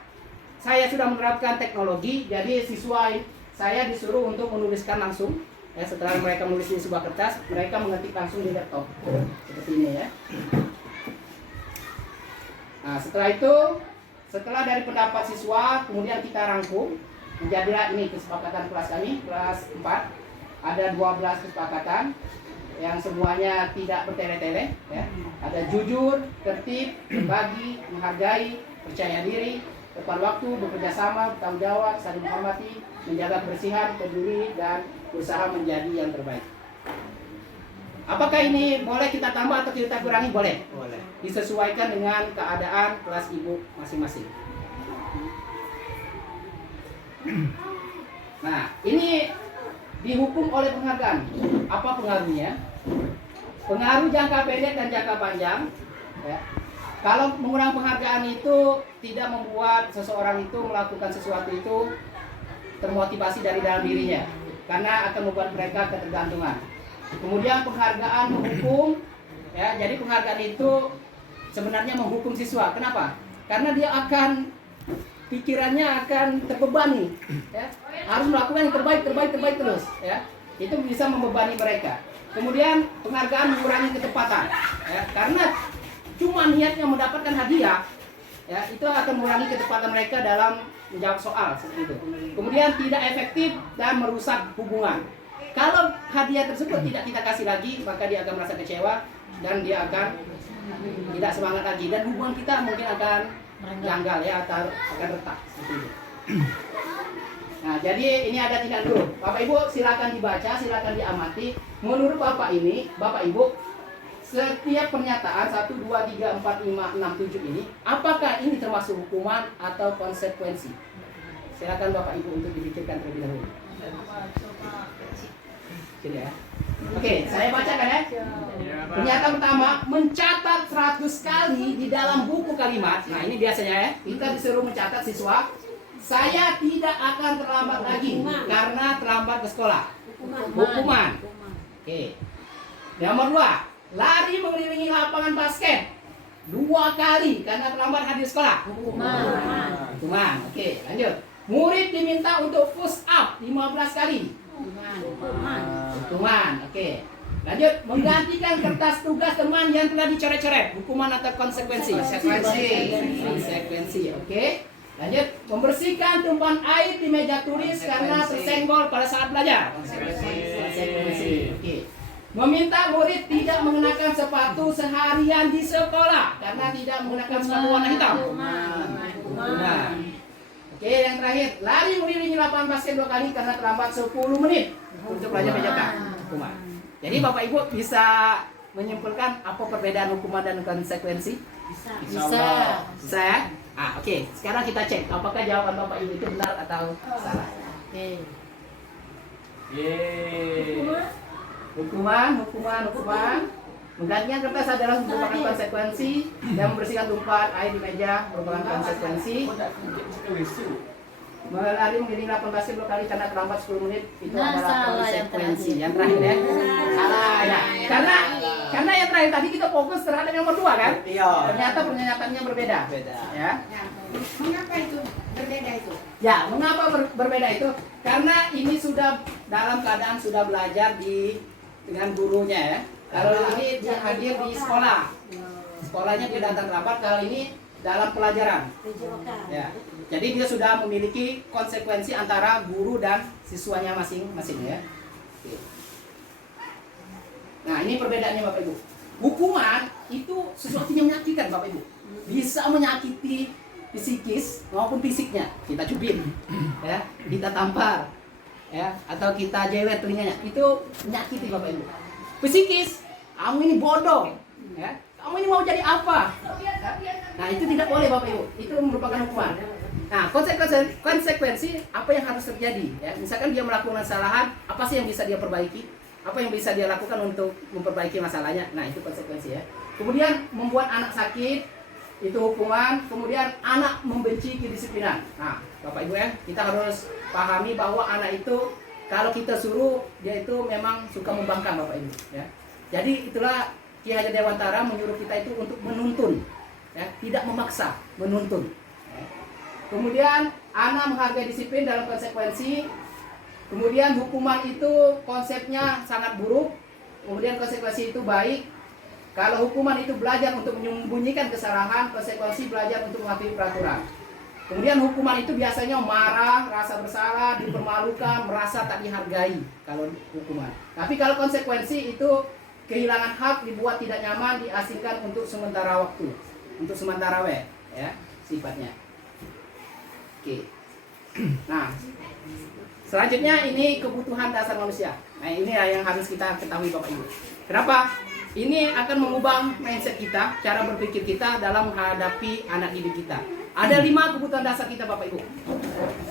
saya sudah menerapkan teknologi, jadi siswa saya disuruh untuk menuliskan langsung. Ya, setelah mereka menulis di sebuah kertas, mereka mengetik langsung di laptop. Seperti ini ya. Nah, setelah itu, setelah dari pendapat siswa, kemudian kita rangkum. Menjadilah ini kesepakatan kelas kami, kelas 4. Ada 12 kesepakatan yang semuanya tidak bertele-tele. Ya. Ada jujur, tertib, berbagi, menghargai, percaya diri, tepat waktu, bekerja sama, bertanggung jawab, saling menghormati, menjaga kebersihan, peduli, dan berusaha menjadi yang terbaik. Apakah ini boleh kita tambah atau kita kurangi? Boleh. Boleh. Disesuaikan dengan keadaan kelas ibu masing-masing. Nah, ini dihukum oleh penghargaan. Apa pengaruhnya? Pengaruh jangka pendek dan jangka panjang. Ya. Kalau mengurangi penghargaan itu tidak membuat seseorang itu melakukan sesuatu itu termotivasi dari dalam dirinya, karena akan membuat mereka ketergantungan. Kemudian penghargaan menghukum, ya, jadi penghargaan itu sebenarnya menghukum siswa. Kenapa? Karena dia akan pikirannya akan terbebani, ya, harus melakukan yang terbaik terus, ya. Itu bisa membebani mereka. Kemudian penghargaan mengurangi ketepatan, ya, karena cuma niatnya mendapatkan hadiah, ya, itu akan mengurangi ketepatan mereka dalam menjawab soal seperti itu. Kemudian tidak efektif dan merusak hubungan. Kalau hadiah tersebut tidak kita kasih lagi, maka dia akan merasa kecewa dan dia akan tidak semangat lagi, dan hubungan kita mungkin akan janggal ya, atau akan retak seperti itu. Nah, jadi ini ada tindakan dulu. Bapak Ibu silakan dibaca, silakan diamati. Menurut Bapak Ibu, setiap pernyataan 1, 2, 3, 4, 5, 6, 7 ini, apakah ini termasuk hukuman atau konsekuensi? Silakan Bapak Ibu untuk dipikirkan terlebih dahulu. Sini ya. Oke, saya bacakan ya. Pernyataan pertama, mencatat 100 kali di dalam buku kalimat. Nah, ini biasanya ya, kita disuruh mencatat siswa, saya tidak akan terlambat lagi karena terlambat ke sekolah. Hukuman. Oke. Nomor 2, lari mengelilingi lapangan basket 2 kali karena terlambat hadir sekolah. Hukuman. Oke, lanjut. Murid diminta untuk push up 15 kali. Hukuman. Oke. Lanjut, menggantikan kertas tugas teman yang telah dicoret-coret. Hukuman atau konsekuensi? Konsekuensi. Oke. Lanjut, membersihkan tumpahan air di meja tulis karena tersenggol pada saat belajar. Konsekuensi. Oke. Meminta murid tidak mengenakan sepatu seharian di sekolah karena tidak menggunakan sepatu warna hitam. Hukuman. Oke, yang terakhir, lari mengelilingi lapangan basket 2 kali karena terlambat 10 menit untuk belajar PJK. Hukuman. Jadi Bapak Ibu bisa menyimpulkan apa perbedaan hukuman dan konsekuensi? Bisa ya? Oke. Sekarang kita cek apakah jawaban Bapak Ibu itu benar atau salah. Hukuman. Menggantikan kertas adalah merupakan konsekuensi dan membersihkan tumpahan air di meja merupakan konsekuensi. Lari mengelilingi lapangan basket 2 kali karena terlambat 10 menit itu adalah konsekuensi. Yang terakhir ya. Salah ya. Karena yang terakhir tadi kita fokus terhadap yang nomor 2 kan? Iya. Ternyata pernyataannya berbeda. Ya. Mengapa itu berbeda itu? Ya, mengapa berbeda itu? Karena ini sudah dalam keadaan sudah belajar dengan gurunya ya. Kalau ini dia hadir di sekolah. Sekolahnya dia datang terlambat, kalau ini dalam pelajaran. Ya. Jadi dia sudah memiliki konsekuensi antara guru dan siswanya masing-masing ya. Nah, ini perbedaannya Bapak Ibu. Hukuman itu sesuatu yang menyakitkan Bapak Ibu. Bisa menyakiti psikis maupun fisiknya. Kita cubit, ya, kita tampar, ya, atau kita jewer telinganya. Itu menyakiti Bapak Ibu. Psikis, kamu ini bodoh, ya. Kamu ini mau jadi apa? Nah, itu tidak boleh Bapak Ibu. Itu merupakan hukuman. Nah, konsekuensi apa yang harus terjadi? Ya, misalkan dia melakukan kesalahan, apa sih yang bisa dia perbaiki? Apa yang bisa dia lakukan untuk memperbaiki masalahnya? Nah, itu konsekuensi ya. Kemudian membuat anak sakit, itu hukuman. Kemudian anak membenci kedisiplinan. Nah, Bapak Ibu ya, kita harus pahami bahwa anak itu kalau kita suruh dia itu memang suka membangkang Bapak Ibu ya. Jadi itulah Ki Hajar Dewantara menyuruh kita itu untuk menuntun, ya, tidak memaksa, menuntun. Ya. Kemudian anak menghargai disiplin dalam konsekuensi. Kemudian hukuman itu konsepnya sangat buruk. Kemudian konsekuensi itu baik. Kalau hukuman itu belajar untuk menyembunyikan kesalahan, konsekuensi belajar untuk mematuhi peraturan. Kemudian hukuman itu biasanya marah, rasa bersalah, dipermalukan, merasa tak dihargai kalau hukuman. Tapi kalau konsekuensi itu kehilangan hak, dibuat tidak nyaman, diasingkan untuk sementara waktu, untuk sementara ya sifatnya. Oke. Nah, selanjutnya ini kebutuhan dasar manusia. Nah, ini yang harus kita ketahui Bapak Ibu. Kenapa? Ini akan mengubah mindset kita, cara berpikir kita dalam menghadapi anak didik kita. Ada 5 kebutuhan dasar kita Bapak Ibu.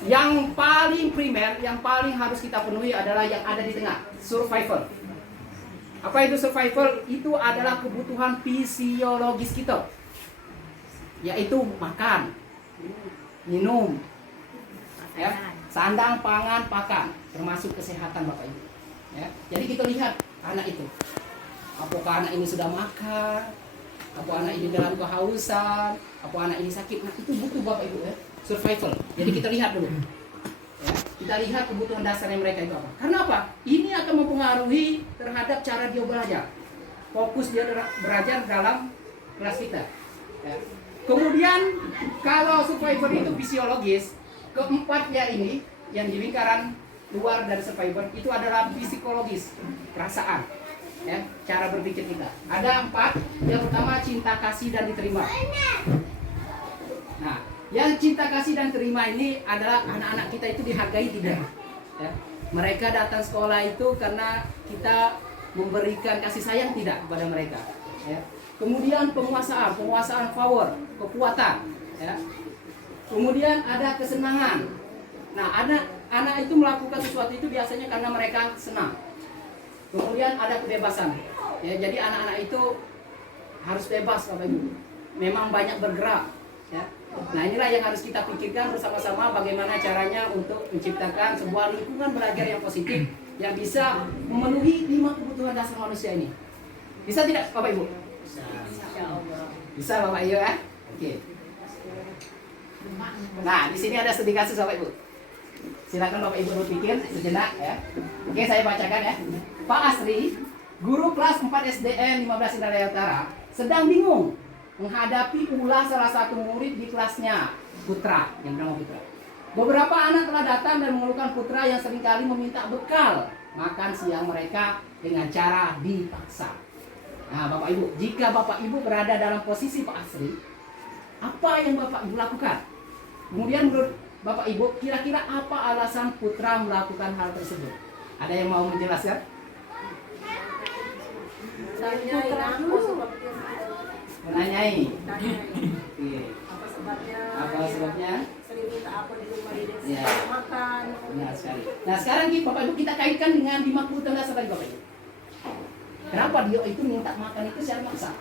Yang paling primer, yang paling harus kita penuhi adalah yang ada di tengah, survival. Apa itu survival? Itu adalah kebutuhan fisiologis kita, yaitu makan, minum, ya, sandang, pangan, pakan, termasuk kesehatan Bapak Ibu. Ya. Jadi kita lihat anak itu, apakah anak ini sudah makan, apa anak ini dalam kehausan, apa anak ini sakit. Nah, itu butuh Bapak Ibu ya, survival. Jadi kita lihat dulu. Ya, kita lihat kebutuhan dasarnya mereka itu apa. Karena apa? Ini akan mempengaruhi terhadap cara dia belajar. Fokus dia belajar dalam kelas kita. Ya. Kemudian kalau survivor itu fisiologis, keempatnya ini yang di lingkaran luar dari survivor itu adalah psikologis, perasaan. Ya, cara berpikir kita. Ada 4. Yang pertama cinta kasih dan diterima. Nah, yang cinta kasih dan terima ini adalah anak-anak kita itu dihargai tidak. Ya. Mereka datang sekolah itu karena kita memberikan kasih sayang tidak kepada mereka. Ya. Kemudian penguasaan power, kekuatan. Ya. Kemudian ada kesenangan. Nah, anak itu melakukan sesuatu itu biasanya karena mereka senang. Kemudian ada kebebasan. Ya, jadi anak-anak itu harus bebas Bapak Ibu. Memang banyak bergerak. Ya. Nah, inilah yang harus kita pikirkan bersama-sama bagaimana caranya untuk menciptakan sebuah lingkungan belajar yang positif yang bisa memenuhi 5 kebutuhan dasar manusia ini. Bisa tidak Bapak Ibu? Bisa Bapak Ibu ya? Oke. Nah, di sini ada studi kasus Bapak Ibu. Silakan Bapak Ibu berpikir sejenak ya. Oke, saya bacakan ya. Pak Asri, guru kelas 4 SDN 15 Indralaya Utara, sedang bingung menghadapi ulah salah satu murid di kelasnya, Putra, yang bernama Putra. Beberapa anak telah datang dan mengeluhkan Putra yang seringkali meminta bekal makan siang mereka dengan cara dipaksa. Nah, Bapak Ibu, jika Bapak Ibu berada dalam posisi Pak Asri, apa yang Bapak Ibu lakukan? Kemudian menurut Bapak Ibu, kira-kira apa alasan Putra melakukan hal tersebut? Ada yang mau menjelaskan? Menanyai. Iya. Apa sebabnya? Sering minta apa di rumah dia Ya. makan. Benar sekali. Nah, sekarang Bapak Ibu kita kaitkan dengan 50 tanda tadi Bapak Ibu. Kenapa dia itu minta makan itu secara maksa?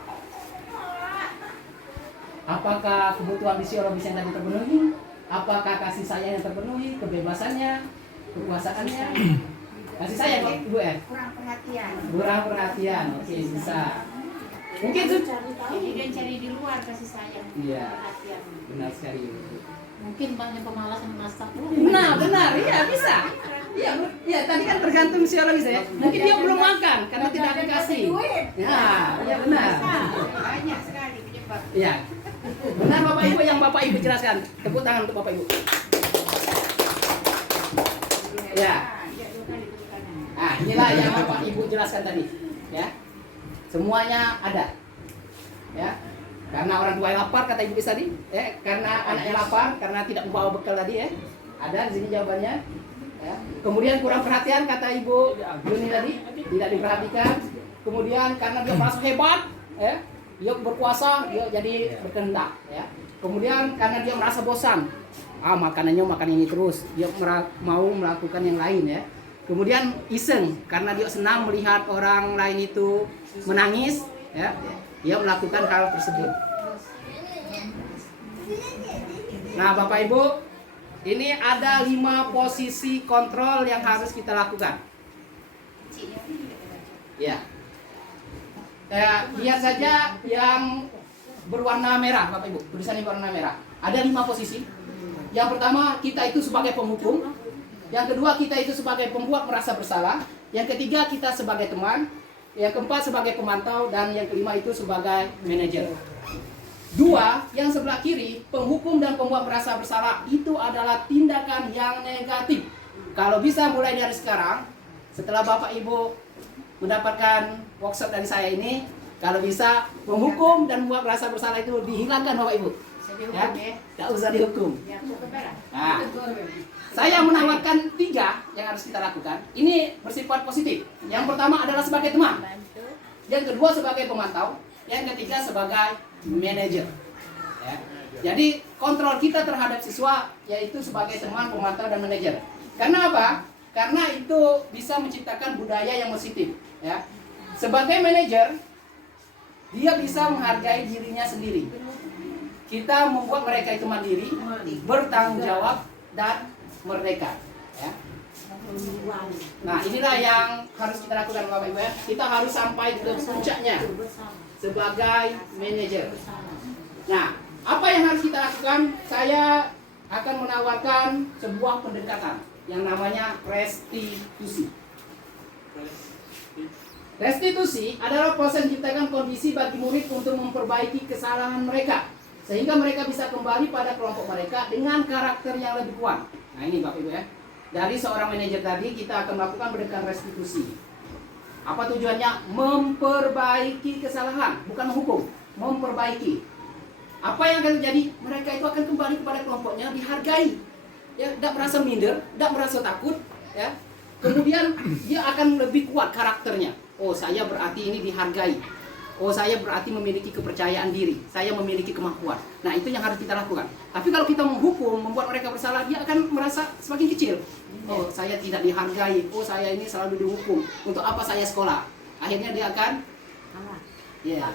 Apakah kebutuhan fisiologis yang tadi terpenuhi? Apakah kasih sayang yang terpenuhi? Kebebasannya? Kekuasaannya? Kasih sayang Bapak Ibu ya? Kurang perhatian. Kurang perhatian. Oke, bisa. Mungkin itu. Jadi dia cari di luar kasih sayang. Iya. Perhatian. Benar sekali. Mungkin banyak pemalasan masak. Nah, benar. Iya, bisa. Iya, iya, tadi kan tergantung fisiologis ya. Mungkin dia belum makan karena tidak dikasih. Ya, iya benar. Banyak sekali penyebab. Iya. Benar Bapak Ibu yang Bapak Ibu jelaskan. Tepuk tangan untuk Bapak Ibu. Ya. Nah, inilah yang Bapak Ibu jelaskan tadi, ya. Semuanya ada. Ya. Karena orang tua lapar kata Ibu tadi, ya, karena anaknya lapar, karena tidak membawa bekal tadi ya. Ada di sini jawabannya. Ya. Kemudian kurang perhatian kata Ibu Yuni tadi, tidak diperhatikan. Kemudian karena dia merasa hebat, ya, dia berkuasa, dia jadi berkehendak. Ya. Kemudian karena dia merasa bosan, makanannya makan ini terus, dia mau melakukan yang lain ya. Kemudian iseng karena dia senang melihat orang lain itu menangis, ya, dia melakukan hal tersebut. Nah, Bapak Ibu, ini ada 5 posisi kontrol yang harus kita lakukan. Ya. Lihat saja yang berwarna merah, Bapak Ibu. Tulisannya berwarna merah. Ada 5 posisi. Yang pertama, kita itu sebagai penghukum. Yang kedua, kita itu sebagai pembuat merasa bersalah. Yang ketiga, kita sebagai teman. Yang keempat, sebagai pemantau. Dan yang kelima itu sebagai manajer. 2, yang sebelah kiri, penghukum dan pembuat merasa bersalah itu adalah tindakan yang negatif. Kalau bisa mulai dari sekarang, setelah Bapak Ibu mendapatkan workshop dari saya ini, kalau bisa penghukum dan membuat merasa bersalah itu dihilangkan Bapak Ibu. Ya, tidak usah dihukum. Nah, saya menawarkan 3 yang harus kita lakukan. Ini bersifat positif. Yang pertama adalah sebagai teman. Yang kedua sebagai pemantau. Yang ketiga sebagai manajer. Ya. Jadi kontrol kita terhadap siswa yaitu sebagai teman, pemantau, dan manajer. Karena apa? Karena itu bisa menciptakan budaya yang positif. Ya. Sebagai manajer, dia bisa menghargai dirinya sendiri. Kita membuat mereka itu mandiri, bertanggung jawab, dan merdeka. Ya. Nah, inilah yang harus kita lakukan Bapak Ibu ya. Kita harus sampai ke puncaknya sebagai manajer. Nah, apa yang harus kita lakukan? Saya akan menawarkan sebuah pendekatan yang namanya restitusi. Restitusi adalah proses menciptakan kondisi bagi murid untuk memperbaiki kesalahan mereka, sehingga mereka bisa kembali pada kelompok mereka dengan karakter yang lebih kuat. Nah, ini Bapak Ibu ya. Dari seorang manajer tadi kita akan melakukan pendekatan restitusi. Apa tujuannya? Memperbaiki kesalahan, bukan menghukum, memperbaiki. Apa yang akan terjadi? Mereka itu akan kembali kepada kelompoknya, dihargai. Ya, tidak merasa minder, tidak merasa takut, ya. Kemudian dia akan lebih kuat karakternya. Oh, saya berarti ini dihargai. Oh, saya berarti memiliki kepercayaan diri. Saya memiliki kemampuan. Nah, itu yang harus kita lakukan. Tapi kalau kita menghukum, membuat mereka bersalah, dia akan merasa semakin kecil. Oh, saya tidak dihargai. Oh, saya ini selalu dihukum. Untuk apa saya sekolah? Akhirnya dia akan ya.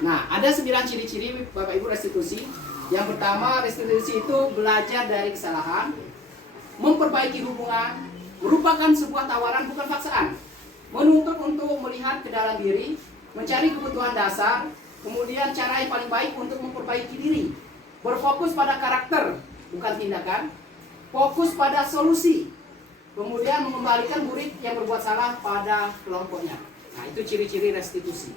Nah, ada 9 ciri-ciri Bapak Ibu restitusi. Yang pertama, restitusi itu belajar dari kesalahan, memperbaiki hubungan, merupakan sebuah tawaran bukan paksaan. menuntut untuk melihat ke dalam diri, mencari kebutuhan dasar, kemudian cara yang paling baik untuk memperbaiki diri, berfokus pada karakter, bukan tindakan, fokus pada solusi, kemudian mengembalikan murid yang berbuat salah pada kelompoknya. Nah, itu ciri-ciri restitusi.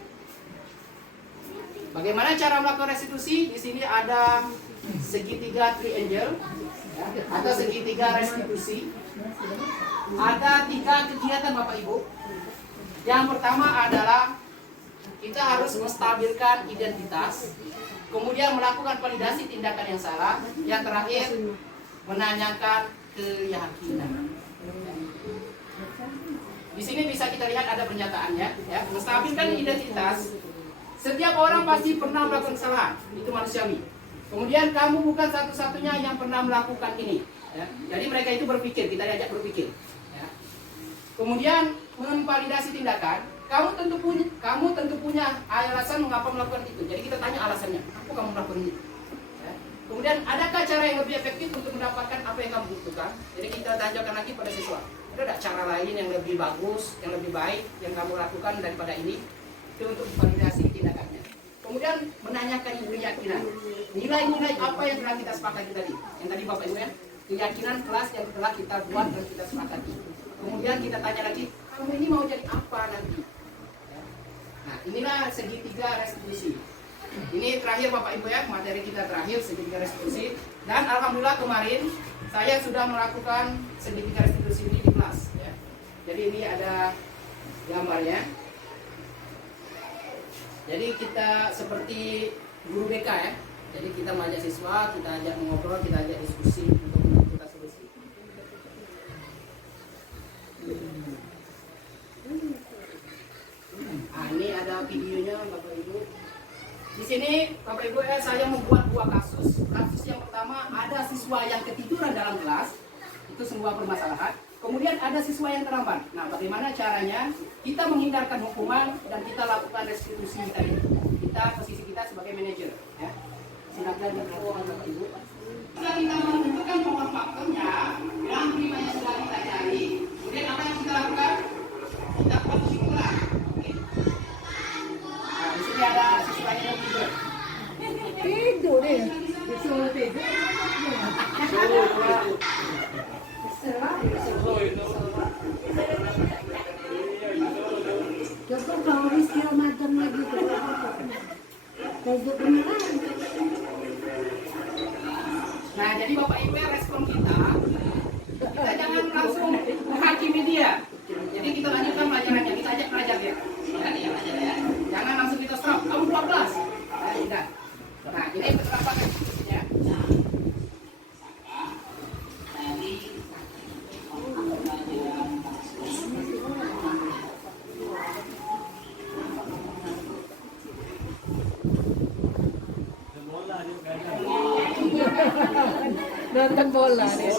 Bagaimana cara melakukan restitusi? Di sini ada segitiga triangle, ya, atau segitiga restitusi. Ada 3 kegiatan Bapak Ibu. Yang pertama adalah kita harus menstabilkan identitas, kemudian melakukan validasi tindakan yang salah, yang terakhir menanyakan keyakinan. Di sini bisa kita lihat ada pernyataannya, ya, menstabilkan identitas. Setiap orang pasti pernah melakukan kesalahan, itu manusiawi. Kemudian kamu bukan satu-satunya yang pernah melakukan ini. Ya. Jadi mereka itu berpikir, kita diajak berpikir. Ya. Kemudian memvalidasi tindakan, kamu tentu punya alasan mengapa melakukan itu. Jadi kita tanya alasannya, apa kamu melakukan itu? Ya. Kemudian adakah cara yang lebih efektif untuk mendapatkan apa yang kamu butuhkan? Jadi kita tanyakan lagi pada siswa, ada tidak cara lain yang lebih bagus, yang lebih baik yang kamu lakukan daripada ini? Itu untuk validasi tindakannya. Kemudian menanyakan keyakinan, nilai-nilai apa yang telah kita sepakati tadi. Yang tadi Bapak Ibu ya, keyakinan kelas yang telah kita buat dan kita sepakati. Kemudian kita tanya lagi, kamu ini mau jadi apa nanti? Nah, inilah segitiga restitusi. Ini terakhir Bapak Ibu ya, materi kita terakhir segitiga restitusi. Dan alhamdulillah kemarin saya sudah melakukan segitiga restitusi ini di kelas. Ya. Jadi ini ada gambarnya. Jadi kita seperti guru BK ya. Jadi kita mengajak siswa, kita ajak mengobrol, kita ajak diskusi untuk menentukan solusi. Nah, ini ada videonya Bapak Ibu. Di sini Bapak Ibu ya, saya membuat 2 kasus. Kasus yang pertama ada siswa yang ketiduran dalam kelas, itu sebuah permasalahan. Kemudian ada siswa yang terlambat. Nah, bagaimana caranya kita menghindarkan hukuman dan kita lakukan restitusi tadi. Posisi kita sebagai manajer. Ya. Silakan Bapak Ibu. Setelah kita menentukan power faktornya, yang primanya sudah kita cari. Kemudian apa yang kita lakukan? Kita buat simulasi. Nah, di sini ada siswa yang tidur. Tidur deh. Disuruh tidur. Coba kalau Rizky Ramadan lagi tuh, kayak beneran. Nah, jadi Bapak Ibu respon kita jangan langsung menghakimi dia. Jadi kita lanjutkan pelajarannya, kita ajak belajar dia. Ya. Jangan langsung kita stop. Kamu 12. Nah, tidak. Nah, ini beberapa ya. Nonton bola nih.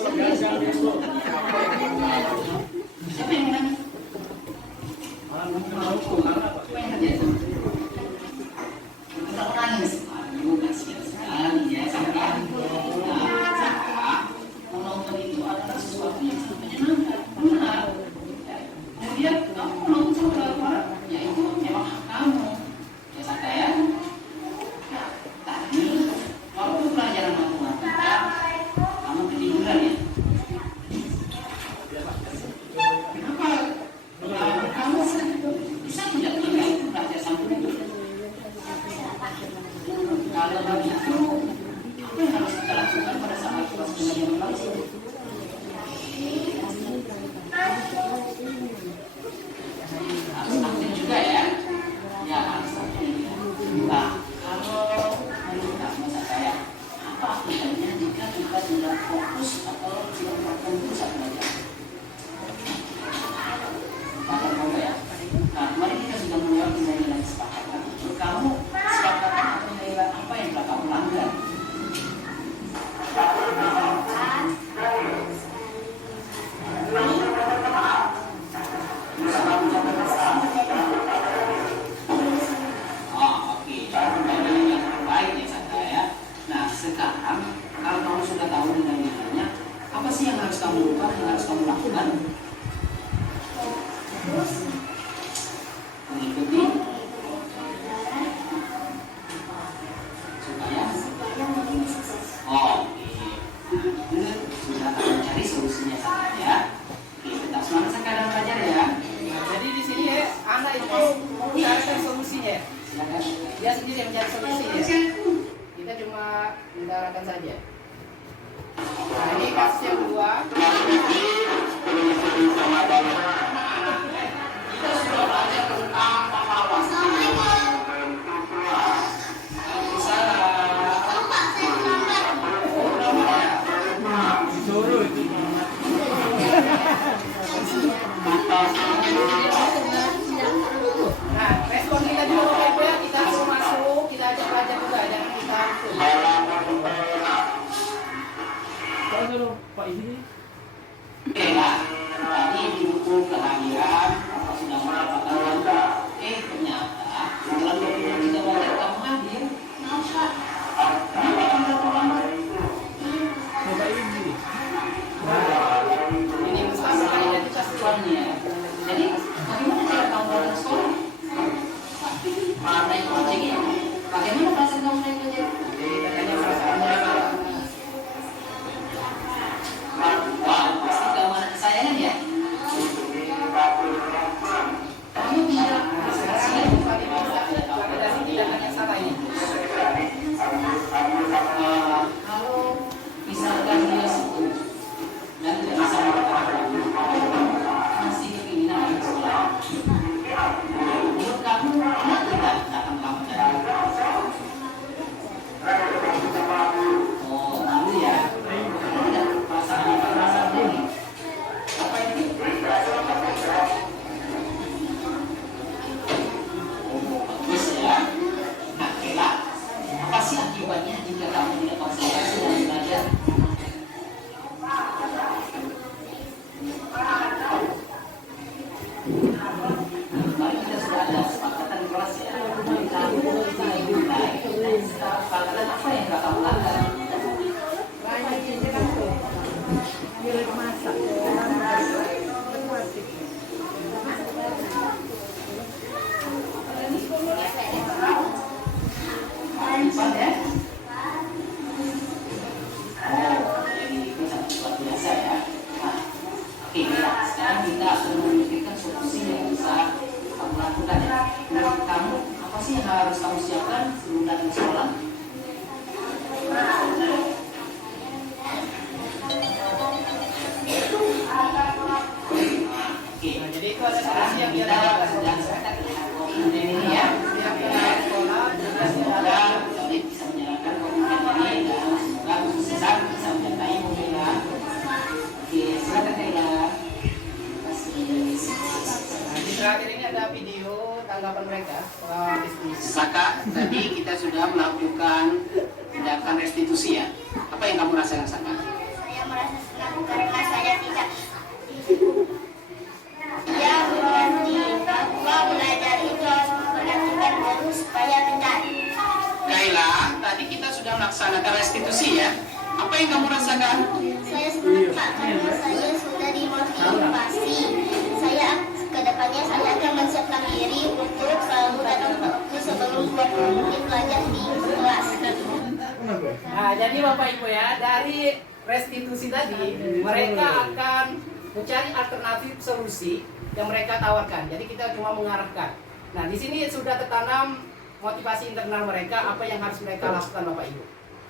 kasus yang kedua. Nah, respon kita juga Bapak Ibu ya, kita suruh masuk, kita ajak belajar juga, jangan kita Pak ini Tadi di buku kehadiran sudah mendapatkan wanda. Ternyata dalam 23 wanda kamu hadir. ini Mustafa kan identitas Tuannya. Jadi bagaimana cara kamu datang ke sekolah? Naik ojek ya? Bagaimana perasaan kamu naik ojek? jadi katanya perasaannya Wah, pasti kamu anak kesayangan ya? Kamu bisa sekarang validasi tindakan yang salah ini. kalau misalkan dia setuju dan tidak bisa melakukan masih keinginan untuk sekolah. Menurut kamu, kenapa tidak akan kamu cari? Oh, lalu ya. Tidak perasaan ini. Apa itu? Oh, bagus ya. Nah, Kela, apa sih akibatnya jika kamu tidak konsentrasi dalam belajar? Kemarin kita sudah ada kesepakatan di kelas ya. Kamu kesepakatan apa yang kamu lakukan? Simpan ya. Oh, jadi itu sangat luar biasa ya. Nah, oke, sekarang kita akan memikirkan solusi yang bisa kamu lakukan ya. Menurut kamu, apa sih yang harus kamu siapkan sebelum datang ke sekolah? Oke, Nah, jadi itu ada sekarang solusi yang kita kita sedang ini ya. Setiap kita sekolah, juga Semoga Jonik bisa menjalankan komitmen ini dan semoga sukses bisa menyertai Mubela. Oke, silakan Kayla. Nah, di terakhir ini ada video tanggapan mereka soal diskusi. Saka, tadi kita sudah melakukan tindakan restitusi ya. Apa yang kamu rasakan, Saka? Saya merasa senang karena saya tidak berarti bahwa belajar itu harus memperhatikan guru supaya benar. Kayla, tadi kita sudah melaksanakan restitusi ya. Apa yang kamu rasakan? Saya senang Pak karena saya sudah dimotivasi. Saya kedepannya saya akan menyiapkan diri untuk selalu datang ke waktu sebelum 20 menit belajar di kelas. Nah, jadi Bapak Ibu ya, dari restitusi tadi mereka akan mencari alternatif solusi yang mereka tawarkan. Jadi kita cuma mengarahkan. Nah, di sini sudah tertanam motivasi internal mereka apa yang harus mereka lakukan Bapak Ibu.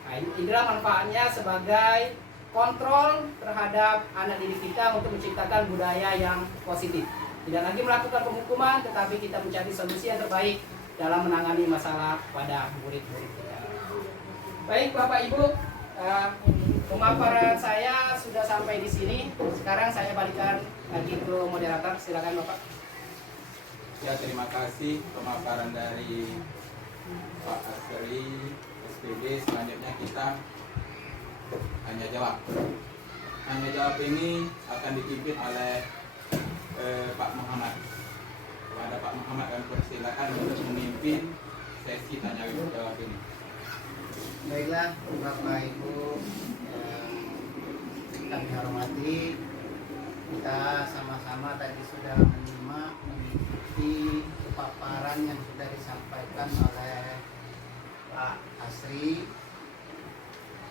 Nah, inilah manfaatnya sebagai kontrol terhadap anak didik kita untuk menciptakan budaya yang positif. Tidak lagi melakukan penghukuman, tetapi kita mencari solusi yang terbaik dalam menangani masalah pada murid-murid kita. Baik Bapak Ibu, pemaparan saya sudah sampai di sini. Sekarang saya balikan lagi ke moderator. Silakan Bapak. Ya, terima kasih pemaparan dari Pak Asri SPB. Selanjutnya kita hanya jawab. Hanya jawab ini akan dipimpin oleh Pak Muhammad. Kepada Pak Muhammad kami persilakan untuk memimpin sesi tanya jawab ini. Baiklah, Bapak Ibu yang kami hormati, kita sama-sama tadi sudah menyimak, mengikuti paparan yang sudah disampaikan oleh Pak Asri.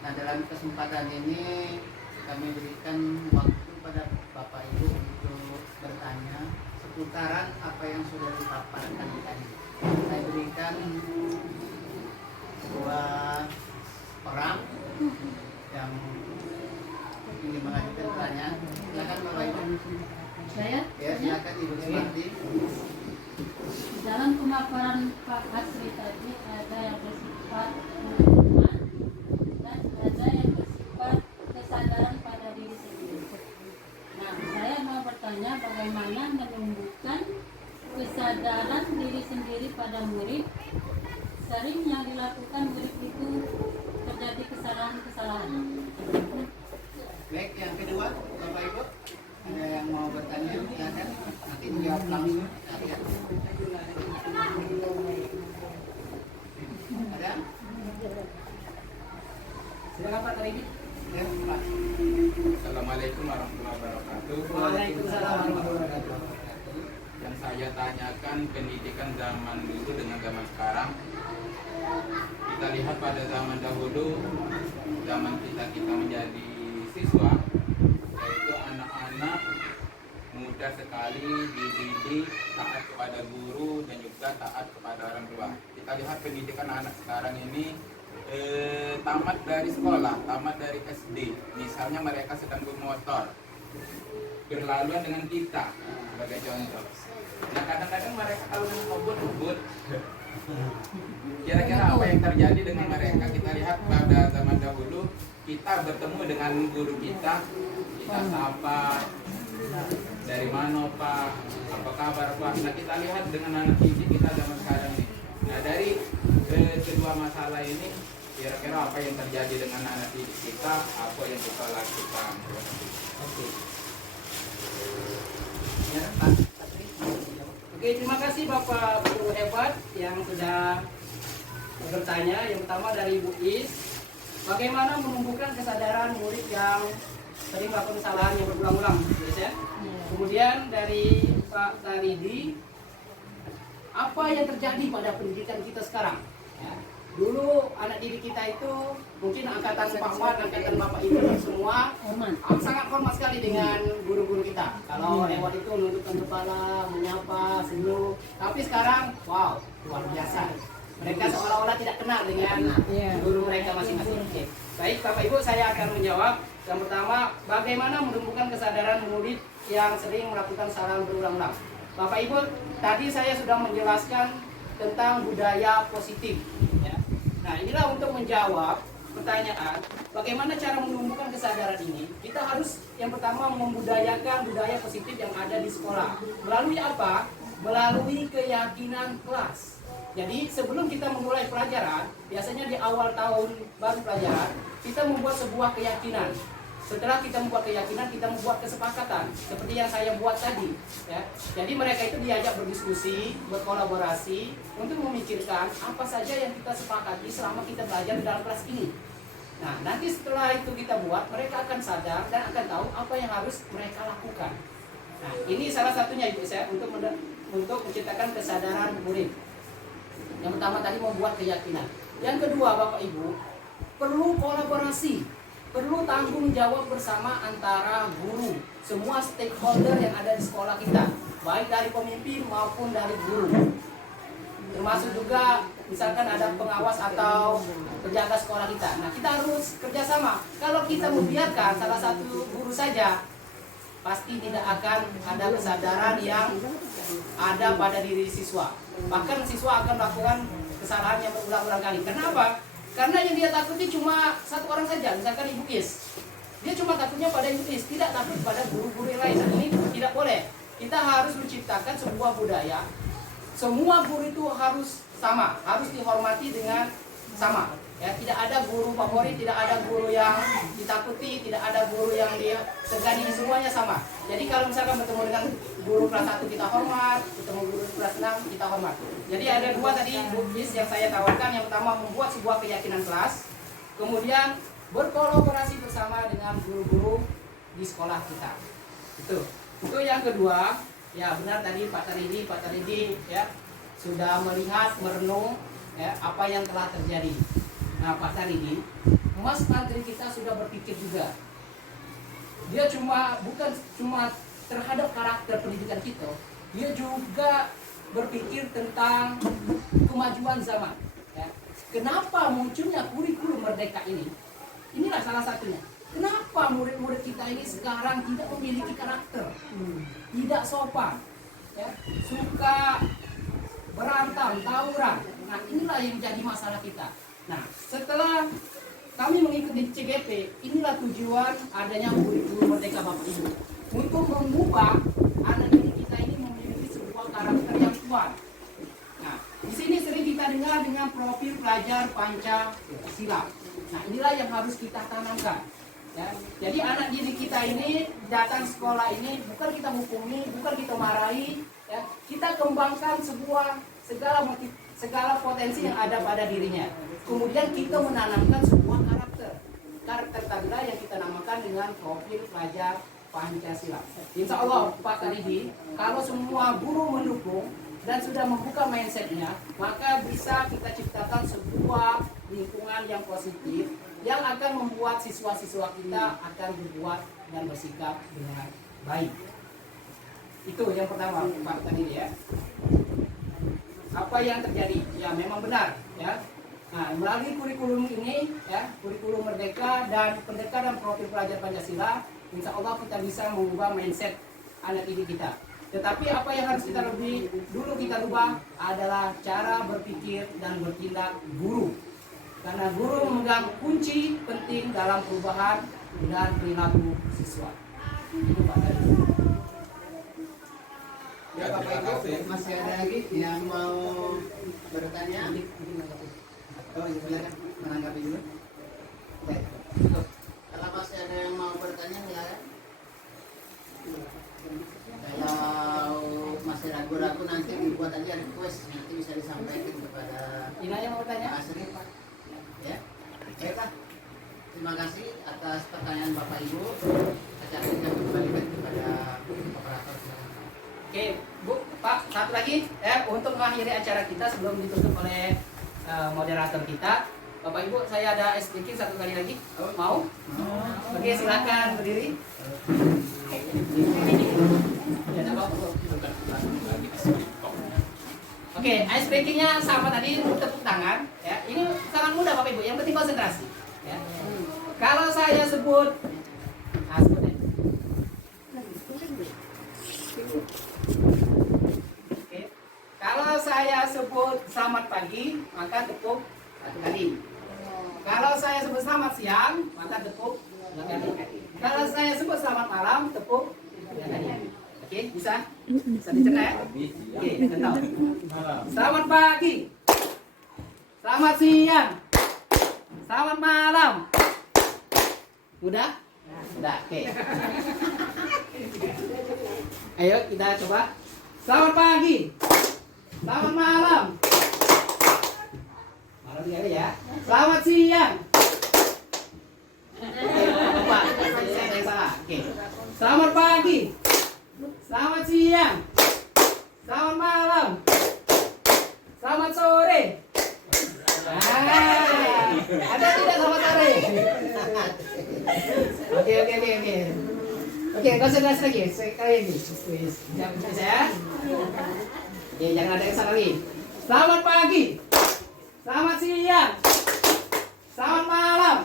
Nah, dalam kesempatan ini kami berikan waktu pada Bapak Ibu untuk bertanya seputaran apa yang sudah dipaparkan tadi. Saya berikan dua orang yang ingin mengajukan pertanyaan. Silakan Bapak Ibu. Saya Ya, silakan Ibu Sumarti. dalam pemaparan Pak Asri tadi ada yang bersifat pengumuman dan ada yang bersifat kesadaran pada diri sendiri. Nah, saya mau bertanya bagaimana menumbuhkan kesadaran diri sendiri pada murid. Sering yang dilakukan murid itu terjadi kesalahan-kesalahan. Baik, yang kedua, Bapak Ibu, ada yang mau bertanya? Silakan. Nanti dijawab langsung. Silakan. Ada? Silakan Pak Taridi. Ya, Pak. Assalamualaikum warahmatullahi wabarakatuh. Waalaikumsalam warahmatullahi wabarakatuh. Yang saya tanyakan pendidikan zaman dulu dengan zaman sekarang. Kita lihat pada zaman dahulu, zaman kita menjadi siswa, yaitu anak-anak mudah sekali dididik taat kepada guru dan juga taat kepada orang tua. Kita lihat pendidikan anak sekarang ini tamat dari sekolah, tamat dari SD. Misalnya mereka sedang bermotor, berlaluan dengan kita sebagai contoh. Nah, kadang-kadang mereka kalau dengan ubud. Kira-kira apa yang terjadi dengan mereka? Kita lihat pada zaman dahulu, kita bertemu dengan guru kita sapa, dari mana Pak, apa kabar Pak. Nah, kita lihat dengan anak didik kita zaman sekarang ini. Nah, dari kedua masalah ini, kira-kira apa yang terjadi dengan anak didik kita, apa yang kita lakukan. Oke. Ya, Pak. Oke, terima kasih Bapak Guru hebat yang sudah bertanya. Yang pertama dari Ibu Is, bagaimana menumbuhkan kesadaran murid yang sering melakukan kesalahan yang berulang-ulang, ya? Kemudian dari Pak Taridi, apa yang terjadi pada pendidikan kita sekarang? Ya. Dulu anak didik kita itu mungkin angkatan Pak Wan, angkatan Bapak Ibu semua sangat hormat sekali dengan guru-guru kita. Kalau lewat itu menundukkan kepala, menyapa, senyum. Tapi sekarang, wow, luar biasa. Mereka seolah-olah tidak kenal dengan guru mereka masing-masing. Oke. Baik, Bapak Ibu, saya akan menjawab. Yang pertama, bagaimana menumbuhkan kesadaran murid yang sering melakukan kesalahan berulang-ulang. Bapak Ibu, tadi saya sudah menjelaskan tentang budaya positif. Ya. Nah, inilah untuk menjawab pertanyaan, bagaimana cara menumbuhkan kesadaran ini? Kita harus yang pertama membudayakan budaya positif yang ada di sekolah. Melalui apa? Melalui keyakinan kelas. Jadi sebelum kita memulai pelajaran, biasanya di awal tahun baru pelajaran, kita membuat sebuah keyakinan. Setelah kita membuat keyakinan, kita membuat kesepakatan seperti yang saya buat tadi, ya. Jadi mereka itu diajak berdiskusi, berkolaborasi untuk memikirkan apa saja yang kita sepakati selama kita belajar di dalam kelas ini. Nah, nanti setelah itu kita buat, mereka akan sadar dan akan tahu apa yang harus mereka lakukan. Nah, ini salah satunya Ibu saya untuk menciptakan kesadaran murid. Yang pertama tadi membuat keyakinan. Yang kedua, Bapak Ibu, perlu kolaborasi. Perlu tanggung jawab bersama antara guru, semua stakeholder yang ada di sekolah kita, baik dari pemimpin maupun dari guru. Termasuk juga misalkan ada pengawas atau penjaga sekolah kita. Nah, kita harus kerjasama. Kalau kita membiarkan salah satu guru saja, pasti tidak akan ada kesadaran yang ada pada diri siswa. Bahkan siswa akan melakukan kesalahan yang berulang-ulang kali. Kenapa? Karena yang dia takuti cuma satu orang saja, misalkan Ibu Is. Dia cuma takutnya pada Ibu Is, tidak takut pada guru-guru yang lain. Nah, ini tidak boleh. Kita harus menciptakan sebuah budaya. Semua guru itu harus sama, harus dihormati dengan sama. Ya, tidak ada guru favorit, tidak ada guru yang ditakuti, tidak ada guru yang disegani, semuanya sama. Jadi kalau misalkan bertemu dengan guru kelas 1 kita hormat, bertemu guru kelas 6 kita hormat. Jadi ada dua tadi bukis yang saya tawarkan. Yang pertama membuat sebuah keyakinan kelas, kemudian berkolaborasi bersama dengan guru-guru di sekolah kita. Itu yang kedua. Ya benar tadi Pak Taridi ya sudah melihat, merenung ya apa yang telah terjadi. Nah, Pak Taridi, Mas Menteri kita sudah berpikir juga. Dia bukan cuma terhadap karakter pendidikan kita, dia juga berpikir tentang kemajuan zaman. Ya. Kenapa munculnya kurikulum merdeka ini? Inilah salah satunya. Kenapa kenapa murid-murid kita ini sekarang tidak memiliki karakter, tidak sopan, ya, suka berantem, tawuran. Nah, inilah yang jadi masalah kita. Nah, setelah kami mengikuti CGP, inilah tujuan adanya kurikulum Merdeka Bapak Ibu, untuk mengubah anak didik kita ini memiliki sebuah karakter yang kuat. Nah, di sini sering kita dengar dengan profil pelajar Pancasila. Nah, inilah yang harus kita tanamkan. Ya. Jadi anak didik kita ini datang sekolah ini bukan kita hukumi, bukan kita marahi, ya. Kita kembangkan segala potensi yang ada pada dirinya. Kemudian kita menanamkan sebuah karakter tanda yang kita namakan dengan profil pelajar Pancasila. Insya Allah Pak Karidi, kalau semua guru mendukung dan sudah membuka mindsetnya, maka bisa kita ciptakan sebuah lingkungan yang positif yang akan membuat siswa-siswa kita akan berbuat dan bersikap dengan baik. Itu yang pertama Pak Karidi ya. Apa yang terjadi? Ya memang benar ya. Nah, melalui kurikulum ini ya, kurikulum Merdeka dan pendekatan profil pelajar Pancasila, insya Allah kita bisa mengubah mindset anak didik kita. Tetapi apa yang harus kita dulu kita rubah adalah cara berpikir dan bertindak guru. Karena guru memegang kunci penting dalam perubahan dan perilaku siswa. Itu Pak Tadi. Ya Bapak Ibu, masih ada lagi yang mau bertanya? Oh, ya, silakan menanggapi dulu. Oke. Kalau masih ada yang mau bertanya, silakan. Kalau masih ragu-ragu nanti dibuat aja request, nanti bisa disampaikan kepada Ina yang mau bertanya? Pak Asri, Pak. Ya, baiklah. Terima kasih atas pertanyaan Bapak Ibu. Acara kita kembalikan kepada operator. Oke, Bu, Pak, satu lagi untuk mengakhiri acara kita sebelum ditutup oleh moderator kita. Bapak Ibu, saya ada es bikin satu kali lagi. Mau? Oke, silakan berdiri. Oke, ice breakingnya sama tadi, tepuk tangan. Ya, ini sangat mudah Bapak Ibu. Yang penting konsentrasi. Ya. Kalau saya sebut, sebut ya. Oke. Kalau saya sebut selamat pagi, maka tepuk satu kali. Kalau saya sebut selamat siang, maka tepuk dua kali. Kalau saya sebut selamat malam, tepuk tiga kali. Oke, bisa? Bisa dicerna ya? Oke, kenal. Selamat pagi. Selamat siang. Selamat malam. Udah? Udah, oke. Ayo kita coba. Selamat pagi. Selamat malam. Malam tiga ya. Selamat siang. Lupa, saya yang salah. Oke. Selamat pagi. Selamat siang. Selamat malam. Selamat sore. Ada tidak selamat sore? Oke. Oke, konsentrasi lagi. Sekali lagi. Jangan bisa ya. Oke, jangan ada yang salah lagi. Selamat pagi. Selamat siang. Selamat malam.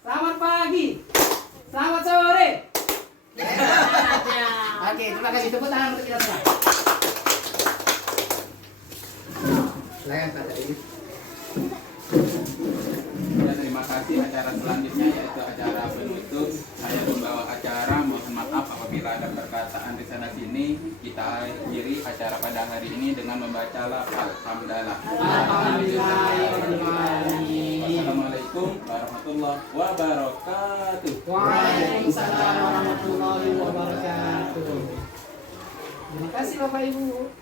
Selamat pagi. Selamat sore. Oke, terima kasih. Tepuk tangan untuk kita semua. Silakan Pak Tadi. Dan terima kasih. Acara selanjutnya yaitu acara penutup. Saya membawa acara, mohon maaf apabila ada perkataan di sana sini. Kita akhiri acara pada hari ini dengan membaca lafaz hamdalah. Assalamualaikum warahmatullahi wabarakatuh. Waalaikumsalam warahmatullahi wabarakatuh. Terima kasih Bapak Ibu.